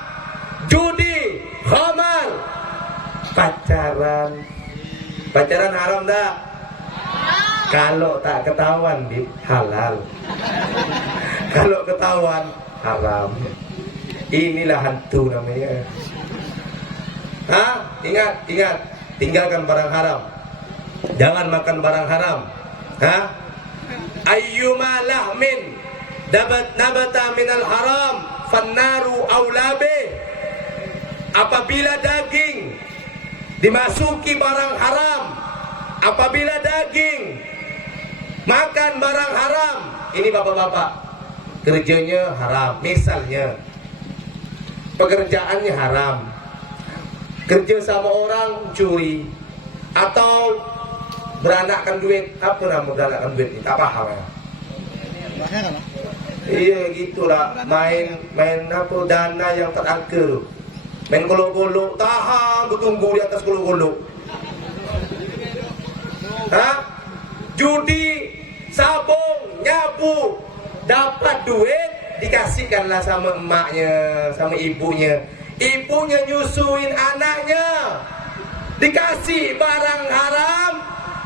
Judi, khamar, pacaran. Pacaran haram tak? Kalau tak ketahuan di halal. Kalau ketahuan haram. Inilah hantu namanya. Hah? Ingat, tinggalkan barang haram. Jangan makan barang haram. Hah? Ayyuma lahmin nabata minal haram fannaru aulabe. Apabila daging dimasuki barang haram, apabila daging makan barang haram, ini bapak-bapak kerjanya haram, misalnya pekerjaannya haram, kerja sama orang curi atau beranakkan duit. Apa nama beranakkan duit ini? Tak paham ya? Iya gitulah, main apa dana yang terangka tu. Main golok-golok, tahan bertunggu di atas golok-golok. Hah? Judi, sabung, nyabu, dapat duit dikasihkanlah sama emaknya, sama ibunya. Ibunya nyusuin anaknya, dikasih barang haram,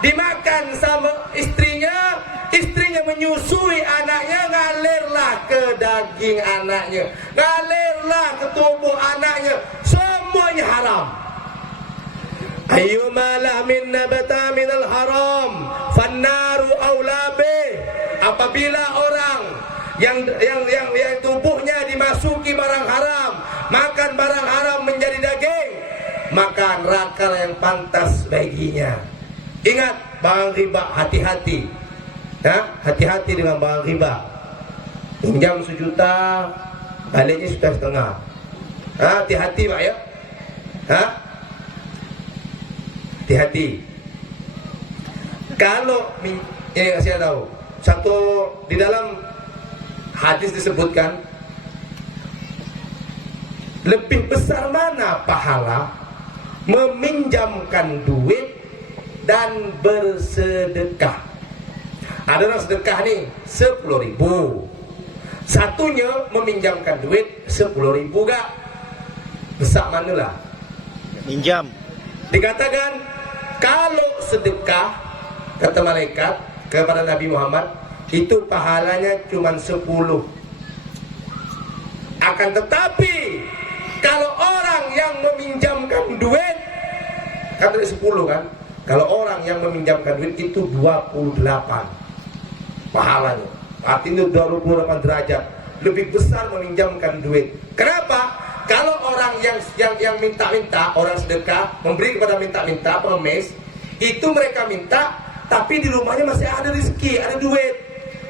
dimakan sama istrinya, istrinya menyusui anaknya, ngalirlah ke daging anaknya, ngalirlah ke tubuh anaknya, semuanya haram. Ayyuma lahmin nabata minal haram fannaru aulabe. Apabila orang yang tubuhnya dimasuki barang haram, makan barang haram menjadi daging, maka neraka yang pantas baginya. Ingat, barang riba, hati-hati. Ya, hati-hati dengan barang riba. Pinjam 1 juta, baliknya sudah setengah. Hati-hati Pak ya. Hati-hati. Kalau saya tahu satu di dalam hadis disebutkan, lebih besar mana pahala meminjamkan duit dan bersedekah. Ada orang sedekah nih 10.000, satunya meminjamkan duit 10.000 gak? Besar manalah? Minjam. Dikatakan kalau sedekah, kata malaikat kepada Nabi Muhammad, itu pahalanya cuma 10. Akan tetapi kalau orang yang meminjamkan duit, kata 10 kan? Kalau orang yang meminjamkan duit itu 28 pahalanya. Artinya 28 derajat lebih besar meminjamkan duit. Kenapa? Kalau orang yang minta-minta, orang sedekah memberi kepada minta-minta, pengemis, itu mereka minta, tapi di rumahnya masih ada rezeki, ada duit.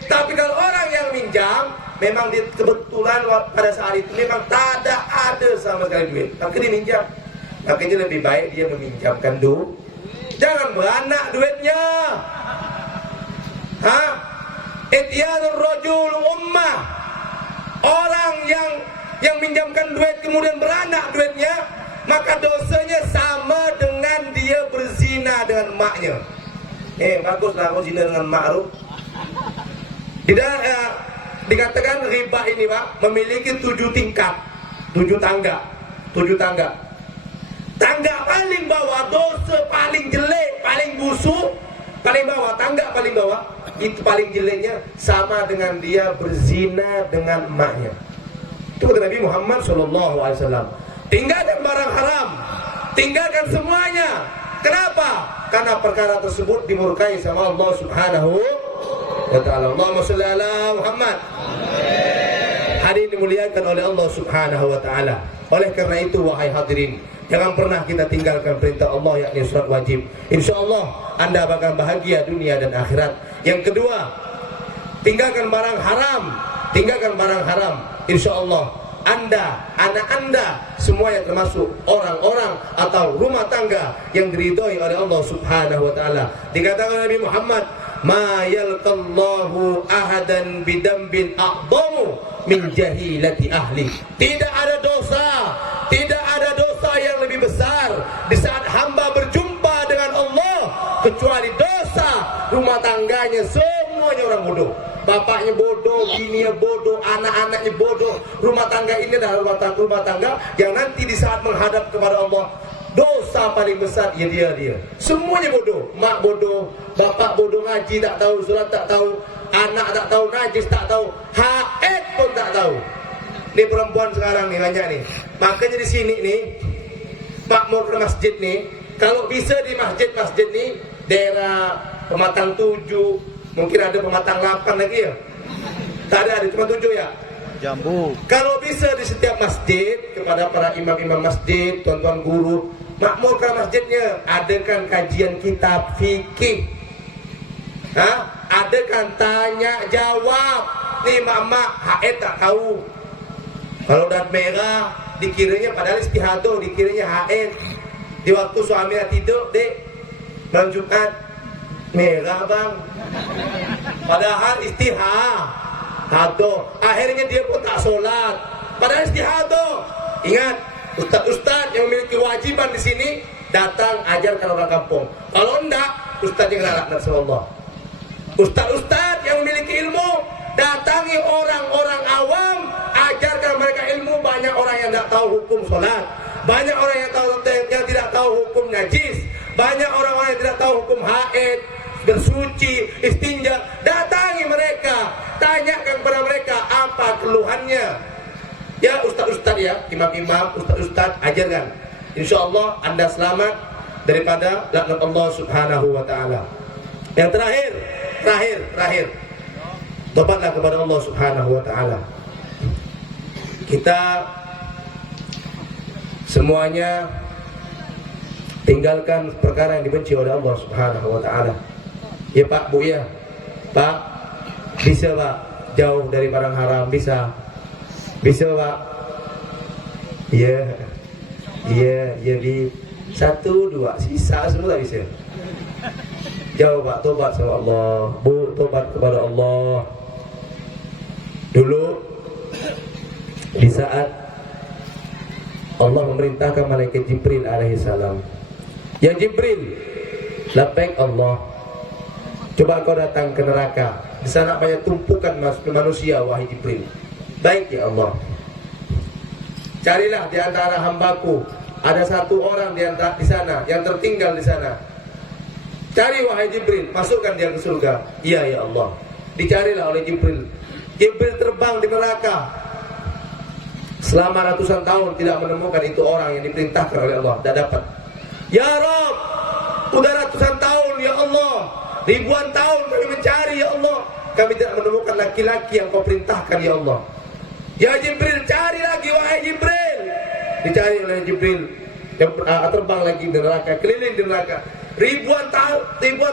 Tapi kalau orang yang minjam, memang kebetulan pada saat itu memang tak ada sama sekali duit, maka dia minjam. Makanya lebih baik dia meminjamkan duit. Jangan beranak duitnya. Ityanur rajul ummah. Orang yang minjamkan duit kemudian beranak duitnya, maka dosanya sama dengan dia berzina dengan maknya. Baguslah aku zina dengan mak lu. Dikatakan riba ini Pak memiliki 7 tingkat, 7 tangga. Tangga paling bawah, dosa paling jelek, paling busuk, paling bawah, tangga paling bawah, itu paling jeleknya sama dengan dia berzina dengan emaknya. Itu kata Nabi Muhammad SAW. Tinggalkan barang haram, tinggalkan semuanya. Kenapa? Karena perkara tersebut dimurkai sama Allah Subhanahu wa ta'ala. Allahumma sholli ala Muhammad. Hari ini dimuliakan oleh Allah Subhanahu wa ta'ala. Oleh karena itu wahai hadirin, jangan pernah kita tinggalkan perintah Allah, yakni sholat wajib. InsyaAllah Anda bakal bahagia dunia dan akhirat. Yang kedua, tinggalkan barang haram. Tinggalkan barang haram. InsyaAllah Anda, anak Anda, semuanya termasuk orang-orang atau rumah tangga yang diridhoi oleh Allah Subhanahu wa ta'ala. Dikatakan Nabi Muhammad, ma yalqallahu ahadan bidambin a'dhamu min jahilati ahli. Tidak ada dosa yang lebih besar di saat hamba berjumpa dengan Allah kecuali dosa rumah tangganya. Semuanya orang bodoh. Bapaknya bodoh, bininya bodoh, anak-anaknya bodoh. Rumah tangga ini adalah rumah tangga yang nanti di saat menghadap kepada Allah, dosa paling besar ya dia. Semuanya bodoh. Mak bodoh, bapak bodoh, ngaji tak tahu, sholat tak tahu, anak tak tahu, najis tak tahu, haid pun tak tahu. Ini perempuan sekarang nih banyak nih. Makanya di sini nih makmur ke masjid nih, kalau bisa di masjid-masjid nih daerah Pematang 7, mungkin ada Pematang 8 lagi ya. Tak ada cuma 7 ya. Jambu. Kalau bisa di setiap masjid kepada para imam-imam masjid, tuan-tuan guru, makmur ke masjidnya adakan kajian kitab fikih. Adakan tanya jawab. Nih mak-mak haid tak tahu. Kalau udah merah dikiranya padahal istihadah, dikiranya haid. Di waktu suaminya tidur, dek, malam Jumat merah bang, padahal istihadah. Akhirnya dia pun tak sholat, padahal istihadah. Ingat, ustaz-ustaz yang memiliki kewajiban di sini datang ajarkan orang kampung. Kalau enggak, ustaz yang galak Rasulullah. Ustaz-ustaz yang memiliki ilmu datangi orang-orang awam, ajarkan mereka ilmu. Banyak orang yang tidak tahu hukum sholat, banyak orang yang tidak tahu hukum najis, banyak orang-orang yang tidak tahu hukum haid, bersuci, istinja. Datangi mereka, tanyakan kepada mereka apa keluhannya. Ya ustaz-ustaz ya, imam-imam, ustaz-ustaz ajarkan. Insya Allah Anda selamat daripada laknat Allah Subhanahu wa ta'ala. Yang terakhir tobatlah kepada Allah Subhanahu wa ta'ala. Kita semuanya tinggalkan perkara yang dibenci oleh Allah Subhanahu wa ta'ala. Ya Pak, Bu ya, Pak, bisa Pak jauh dari barang haram, bisa Pak. Iya di 1, 2 sisa semua tak bisa. Jauh Pak, tobat sama Allah. Bu, tobat kepada Allah. Dulu di saat Allah memerintahkan malaikat Jibril alaihissalam, ya Jibril, labbaik Allah, coba kau datang ke neraka. Di sana banyak tumpukan manusia, wahai Jibril. Baik ya Allah, carilah di antara hambaku ada satu orang di sana yang tertinggal di sana. Cari wahai Jibril, masukkan dia ke surga. Iya ya Allah. Dicarilah oleh Jibril. Jibril terbang di neraka selama ratusan tahun, tidak menemukan itu orang yang diperintahkan oleh Allah. Tidak dapat. Ya Rabb, udah ratusan tahun ya Allah, ribuan tahun kami mencari ya Allah, kami tidak menemukan laki-laki yang kau perintahkan ya Allah. Ya Jibril, cari lagi wahai Jibril. Dicari oleh Jibril, yang terbang lagi di neraka, keliling di neraka. Ribuan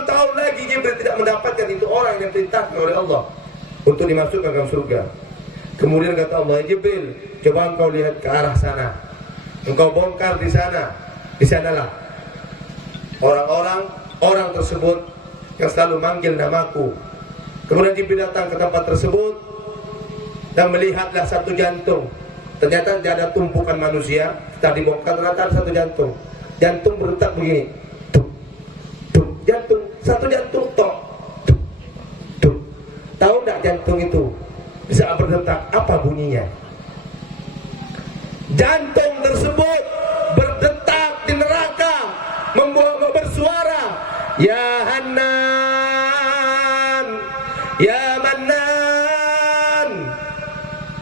tahun lagi Jibril tidak mendapatkan itu orang yang diperintahkan oleh Allah untuk dimasukkan ke surga. Kemudian kata Allah, Jibril, coba engkau lihat ke arah sana, engkau bongkar di sana. Di sanalah orang tersebut yang selalu manggil namaku. Kemudian Jibril datang ke tempat tersebut dan melihatlah satu jantung. Ternyata tidak ada tumpukan manusia. Setelah dibongkar ternyata ada satu jantung. Jantung berdetak begini. Jantung, satu jantung tok. Tahu enggak jantung itu bisa berdetak apa bunyinya? Jantung tersebut berdetak di neraka, bersuara, ya Hanan, ya Mannan,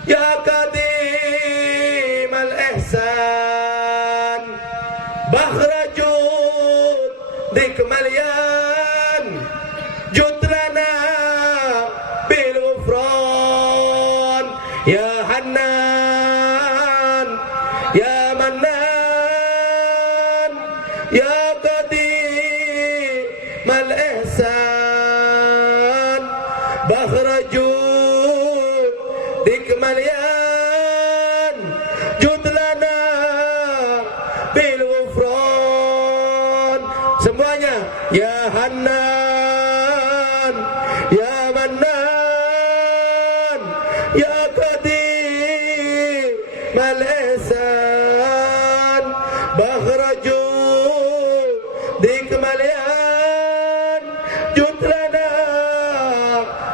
ya Qadim al-Ihsan, Bakhrajud dikmalian, Jutlana bil ghufran, ya Hanan, ya Mannan, ya Qadim al-Ihsan, Bakhrajud dikmalian, Jutlana bil ghufran. Semuanya, ya Hanan, ya qadimal ihsan bakhraju di kemalian jutlana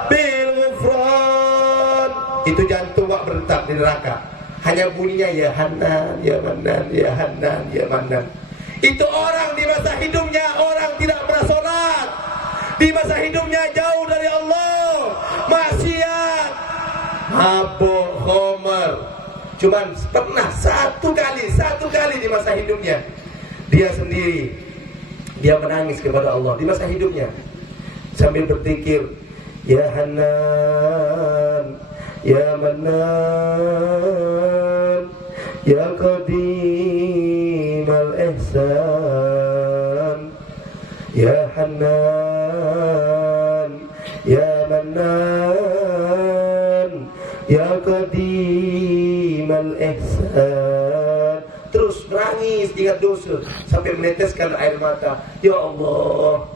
bil ghufran. Itu jantung wak berdetak di neraka, hanya bunyinya ya Hanan, ya Manan, ya Hanan, ya Manan. Itu orang di masa hidupnya orang tidak pernah sholat, di masa hidupnya jauh dari Allah, maksiat, mabuk, khamar. Cuman pernah satu kali di masa hidupnya dia sendiri, dia menangis kepada Allah di masa hidupnya sambil berzikir, ya Hanan, ya Manan, ya Qadimal Ihsan, ya Hanan, ya Manan, ya Qadimal Ihsan. Terus menangis ingat dosa sampai meneteskan air mata. Ya Allah,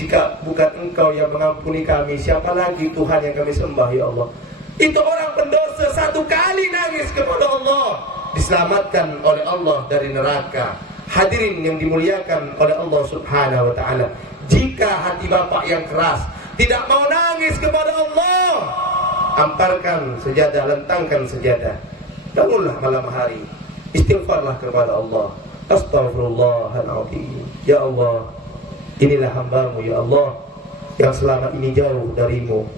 jika bukan Engkau yang mengampuni kami, siapa lagi Tuhan yang kami sembah, ya Allah. Itu orang pendosa satu kali nangis kepada Allah, diselamatkan oleh Allah dari neraka. Hadirin yang dimuliakan oleh Allah Subhanahu wa ta'ala, jika hati bapak yang keras tidak mau nangis kepada Allah, amparkan sejadah, lentangkan sejadah, bangunlah malam hari, istighfarlah kepada Allah. Astaghfirullahaladzim. Ya Allah, inilah hambamu ya Allah yang selama ini jauh darimu.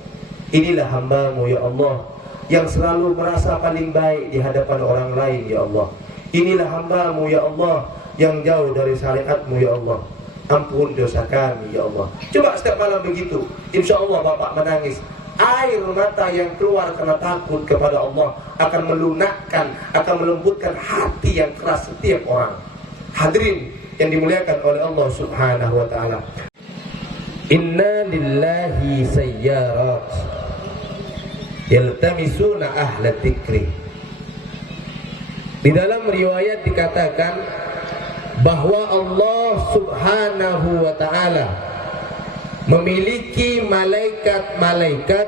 Inilah hambamu ya Allah yang selalu merasa paling baik di hadapan orang lain ya Allah. Inilah hambamu ya Allah yang jauh dari syariatmu ya Allah. Ampun dosa kami ya Allah. Coba setiap malam begitu, insya Allah bapak menangis. Air mata yang keluar karena takut kepada Allah akan melunakkan, akan melembutkan hati yang keras setiap orang. Hadirin yang dimuliakan oleh Allah Subhanahu wa ta'ala, inna lillahi sayyarat yaltamisuna ahla dzikri. Di dalam riwayat dikatakan bahwa Allah Subhanahu wa ta'ala memiliki malaikat-malaikat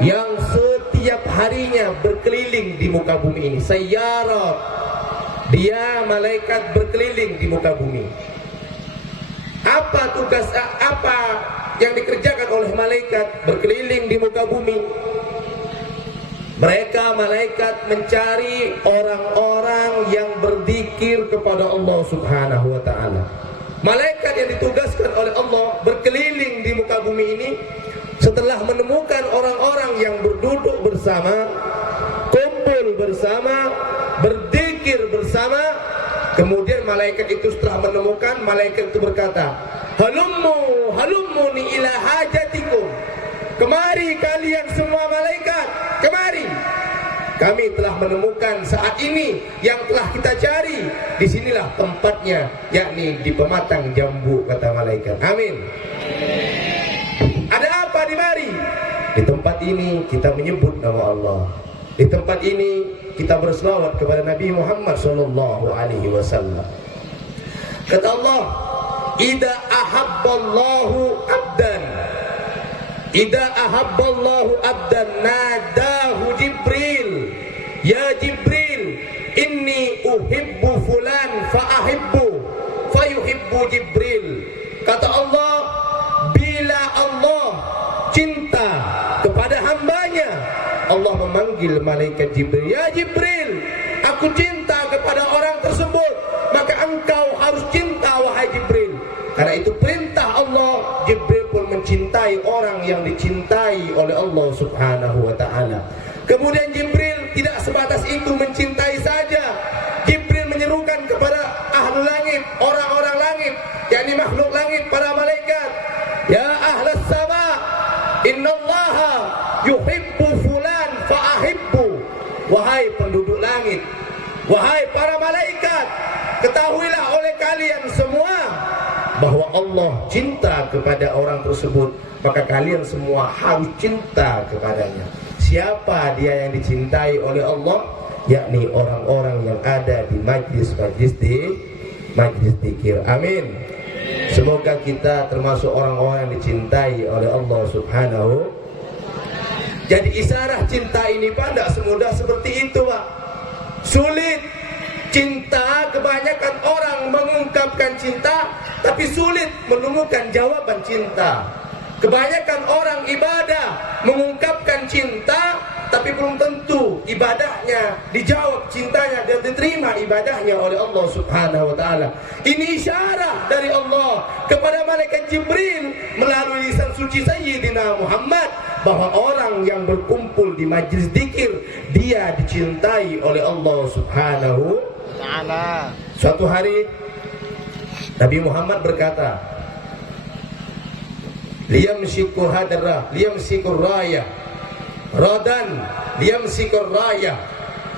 yang setiap harinya berkeliling di muka bumi ini. Sayyarat, dia malaikat berkeliling di muka bumi. Apa tugas, apa yang dikerjakan oleh malaikat berkeliling di muka bumi? Mereka malaikat mencari orang-orang yang berzikir kepada Allah Subhanahu wa ta'ala. Malaikat yang ditugaskan oleh Allah berkeliling di muka bumi ini, setelah menemukan orang-orang yang berduduk bersama, kumpul bersama, berzikir bersama, kemudian malaikat itu setelah menemukan, malaikat itu berkata, halummu ni ila hajatikum. Kemari kalian semua malaikat, kemari. Kami telah menemukan saat ini yang telah kita cari. Disinilah tempatnya, yakni di pematang jambu, kata malaikat. Amin. Ada apa di mari? Di tempat ini kita menyebut nama Allah. Di tempat ini kita berselawat kepada Nabi Muhammad sallallahu alaihi wasallam. Kata Allah, "Idza ahabballahu 'abdan, idza ahabballahu 'abdan nadahu Jibril, ya Jibril, inni uhibbu fulan fa ahibbu, fa yuhibbu Jibril." Kata Allah, bila Allah cinta kepada hambanya, Allah memanggil malaikat Jibril, ya Jibril, aku cinta kepada orang tersebut, maka engkau harus cinta wahai Jibril. Karena itu perintah Allah, Jibril pun mencintai orang yang dicintai oleh Allah Subhanahu wa ta'ala. Kemudian Jibril tidak sebatas itu mencintai saja, Jibril menyerukan kepada ahlu langit, orang-orang langit, yakni makhluk langit, para malaikat, ya ahlas sama, innallaha yuhibbu fulan fa'ahibbu. Wahai penduduk langit, wahai para malaikat, ketahuilah oleh kalian semua bahwa Allah cinta kepada orang tersebut, maka kalian semua harus cinta kepadanya. Siapa dia yang dicintai oleh Allah? Yakni orang-orang yang ada di majlis-majlis zikir. Amin. Semoga kita termasuk orang-orang yang dicintai oleh Allah Subhanahu. Jadi isyarat cinta ini Pak tidak semudah seperti itu Pak. Sulit. Cinta, kebanyakan orang mengungkapkan cinta tapi sulit menemukan jawaban cinta. Kebanyakan orang ibadah mengungkapkan cinta tapi belum tentu ibadahnya dijawab, cintanya dan diterima ibadahnya oleh Allah Subhanahu wa taala. Ini isyarat dari Allah kepada malaikat Jibril melalui lisan suci Sayyidina Muhammad bahwa orang yang berkumpul di majlis zikir dia dicintai oleh Allah Subhanahu wa taala. Suatu hari Nabi Muhammad berkata, liyamsikur hadarah, liyamsikur raya radan, liyamsikur raya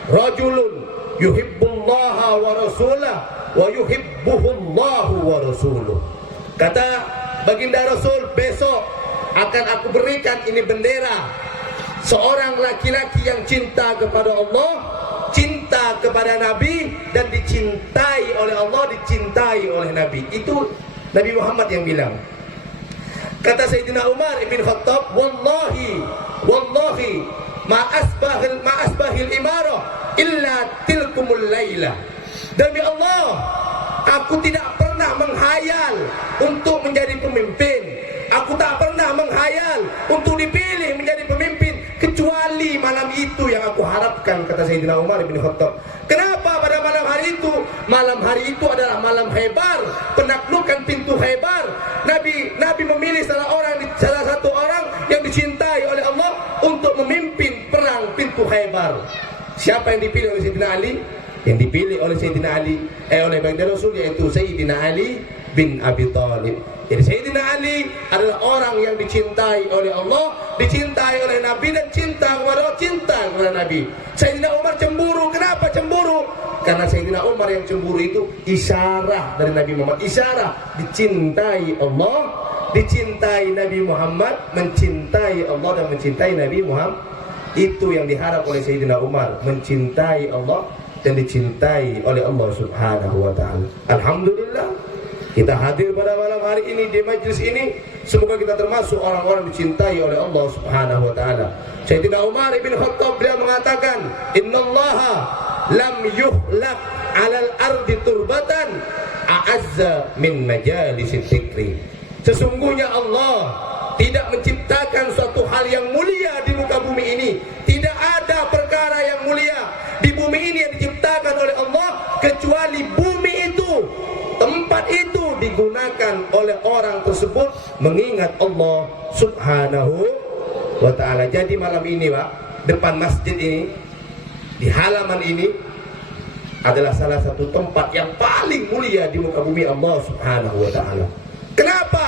rajulun yuhibbullaha wa rasulah wa yuhibbuhullahu wa rasuluh. Kata baginda Rasul, besok akan aku berikan ini bendera, seorang laki-laki yang cinta kepada Allah, cinta kepada Nabi, dan dicintai oleh Allah, dicintai oleh Nabi. Itu Nabi Muhammad yang bilang. Kata Sayyidina Umar ibn Khattab, wallahi ma asbahil imarah illa tilkumul layla. Demi Allah, aku tidak pernah menghayal untuk menjadi pemimpin. Aku tak pernah menghayal untuk dipilih menjadi pemimpin kecuali malam itu yang aku harapkan, kata Sayyidina Umar bin Khattab. Kenapa pada malam hari itu? Malam hari itu adalah malam Khaybar, penaklukan pintu Khaybar. Nabi memilih salah satu orang yang dicintai oleh Allah untuk memimpin perang pintu Khaybar. Siapa yang dipilih oleh Sayyidina Ali? Yang dipilih oleh Sayyidina Ali oleh baginda Rasul, yaitu Sayyidina Ali bin Abi Thalib. Jadi Sayyidina Ali adalah orang yang dicintai oleh Allah, dicintai oleh Nabi, dan cinta kepada Allah, cinta kepada Nabi. Sayyidina Umar cemburu. Kenapa cemburu? Karena Sayyidina Umar yang cemburu itu isyarat dari Nabi Muhammad. Isyarat dicintai Allah, dicintai Nabi Muhammad, mencintai Allah dan mencintai Nabi Muhammad. Itu yang diharap oleh Sayyidina Umar, mencintai Allah dan dicintai oleh Allah Subhanahu wa taala. Alhamdulillah, kita hadir pada malam hari ini di majlis ini. Semoga kita termasuk orang-orang dicintai oleh Allah Subhanahu wa taala. Sayyidina Umar bin Khattab beliau mengatakan, "Innallaha lam yuhlaq 'alal ardi turbatan a'azza min majalisit dzikri." Sesungguhnya Allah tidak menciptakan suatu hal yang mulia di muka bumi ini. Tidak ada perkara yang mulia di bumi ini yang diciptakan oleh Allah kecuali bumi itu, tempat itu digunakan oleh orang tersebut mengingat Allah Subhanahu wa ta'ala. Jadi malam ini Pak, depan masjid ini, di halaman ini adalah salah satu tempat yang paling mulia di muka bumi Allah Subhanahu wa ta'ala. Kenapa?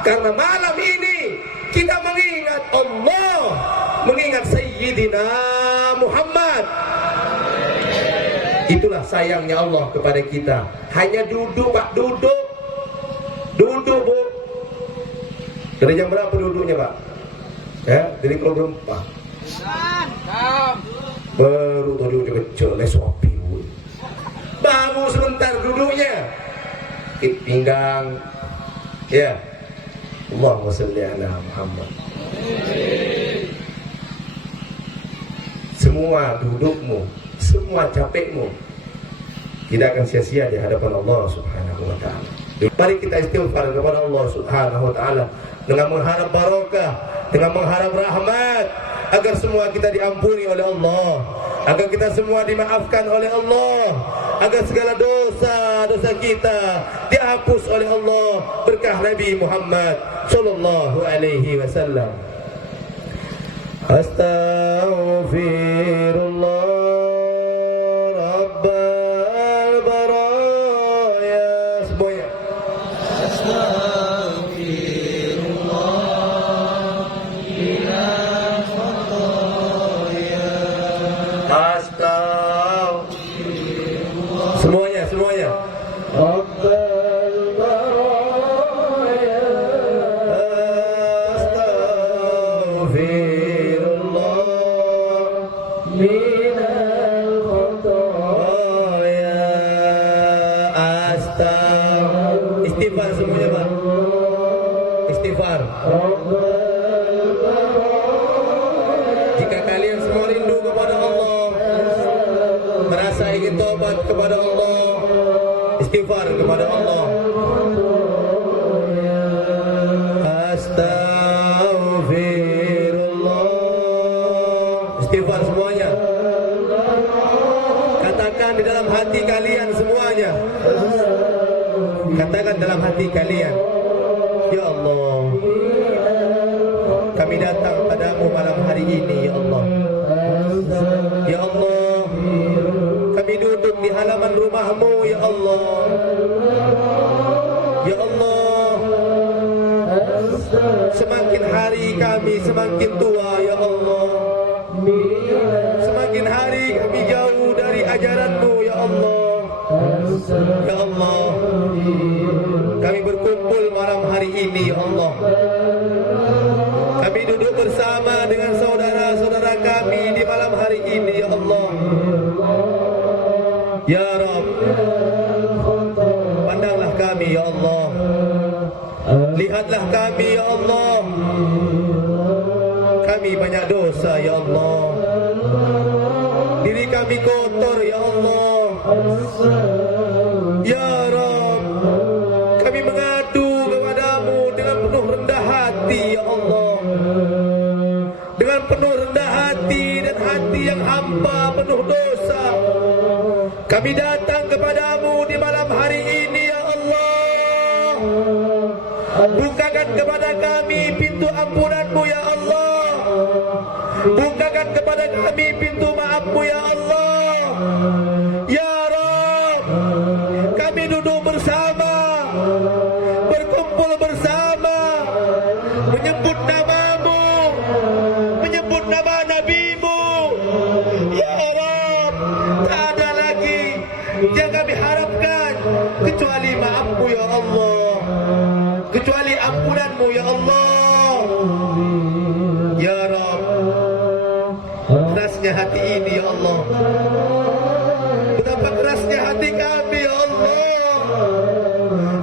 Karena malam ini kita mengingat Allah, mengingat Sayyidina Muhammad. Itulah sayangnya Allah kepada kita. Hanya duduk Pak, duduk Bu. Dari jam berapa duduknya Pak? Ya, dari kalau berempat. Baru tadi udah kecil, lesopi. Baru sebentar duduknya. Pinggang. Ya. Allahumma sholli ala Muhammad. Semua dudukmu, semua capekmu tidak akan sia-sia di hadapan Allah Subhanahu wa ta'ala. Mari kita istighfar kepada Allah Subhanahu wa ta'ala dengan mengharap barokah, dengan mengharap rahmat, agar semua kita diampuni oleh Allah, agar kita semua dimaafkan oleh Allah, agar segala dosa-dosa kita dihapus oleh Allah berkah Nabi Muhammad sallallahu alaihi wasallam. Astaghfirullah rabbal baraya. Semuanya. Astaghfirullah minal khataya. Astaghfirullah. Semuanya. Rabbal baraya. Astaghfirullah minal khataya. Istighfar semuanya Pak. Istighfar. Jika kalian semua rindu kepada Allah, merasa ingin taubat kepada Allah, istighfar kepada Allah. Astaghfirullah. Istighfar semuanya. Katakan di dalam hati kalian semuanya. Katakan dalam hati kalian, ya Allah, kami datang padamu malam hari ini, ya Allah. Ya Allah, kami duduk di halaman rumahmu, ya Allah. Ya Allah, semakin hari kami semakin tua, ya Allah. Semakin hari kami jauh dari ajaranmu, ya Allah. Ya Allah, kami berkumpul malam hari ini, ya Allah. Kami duduk bersama dengan saudara-saudara kami di malam hari ini, ya Allah. Ya Rabb, pandanglah kami, ya Allah. Lihatlah kami, ya Allah. Kami banyak dosa, ya Allah. Diri kami kotor, ya Allah. Ya Rabb, kami mengadu kepadamu dengan penuh rendah hati, ya Allah. Dengan penuh rendah hati dan hati yang hamba penuh dosa, kami datang kepadamu di malam hari ini, ya Allah. Bukakan kepada kami pintu ampunanmu, ya Allah. Bukakan kepada kami pintu maafmu, ya Allah. Ya Rabb, kami duduk bersama, berkumpul bersama, menyebut namamu, menyebut nama nabimu. Ya Rabb, tak ada lagi yang kami harapkan kecuali maafmu, ya Allah, kecuali ampunanmu, ya Allah. Ya Rabb, kerasnya hati ini, ya Allah. Betapa kerasnya hati kami, ya Allah.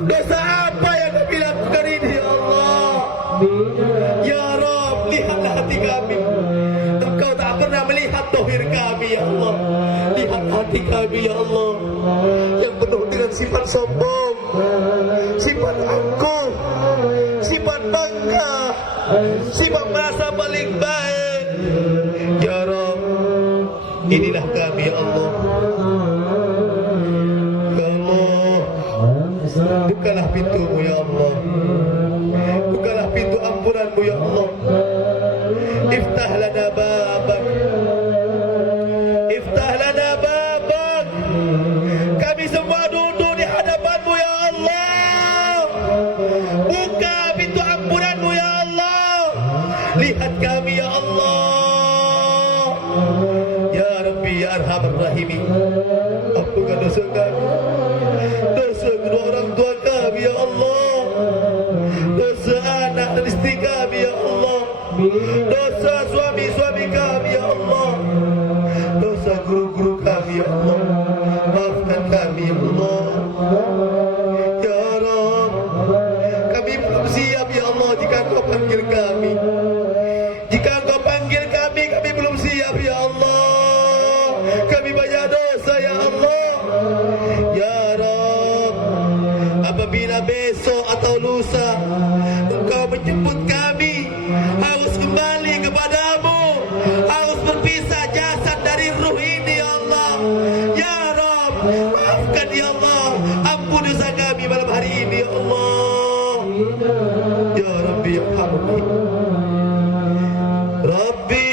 Dosa apa yang kami lakukan ini, ya Allah. Ya Rabb, lihatlah hati kami. Engkau tak pernah melihat dohir kami, ya Allah. Lihat hati kami, ya Allah, yang penuh dengan sifat sombong, sifat angkuh, sifat bangga, sifat merasa paling baik. Ya Rabb, inilah kami, ya Allah. Ya Allah, bukalah pintumu, ya Allah. Bukalah pintu ampunanmu, ya Allah. Iftah lana babak, iftah lana babak. Kami semua duduk di hadapanmu, ya Allah. Buka pintu ampunanmu, ya Allah. Lihat kami, ya Allah. Ya Rabbi, ya Arhamar Rahimin, ampunkan dosa kami, dosa kedua orang tua kami, ya Allah. Dosa anak dan istri kami, ya Allah. Dosa suami-suami kami, ya Allah. Dosa guru-guru kami, ya Allah. Maafkan kami, ya Allah. Ya Rabb, kami belum siap, ya Allah, jika Kau panggil kami. Jika Kau panggil kami belum siap, ya Allah. Kami banyak dosa, ya Allah. Ya Rabb, apabila besok atau lusa Engkau menjemput kami, harus kembali kepadamu, harus berpisah jasad dari ruh ini, ya Allah. Ya Rabb, maafkan, ya Allah. Ampun dosa kami malam hari ini, ya Allah. Ya Rabbi, ya Rabbi, Rabbi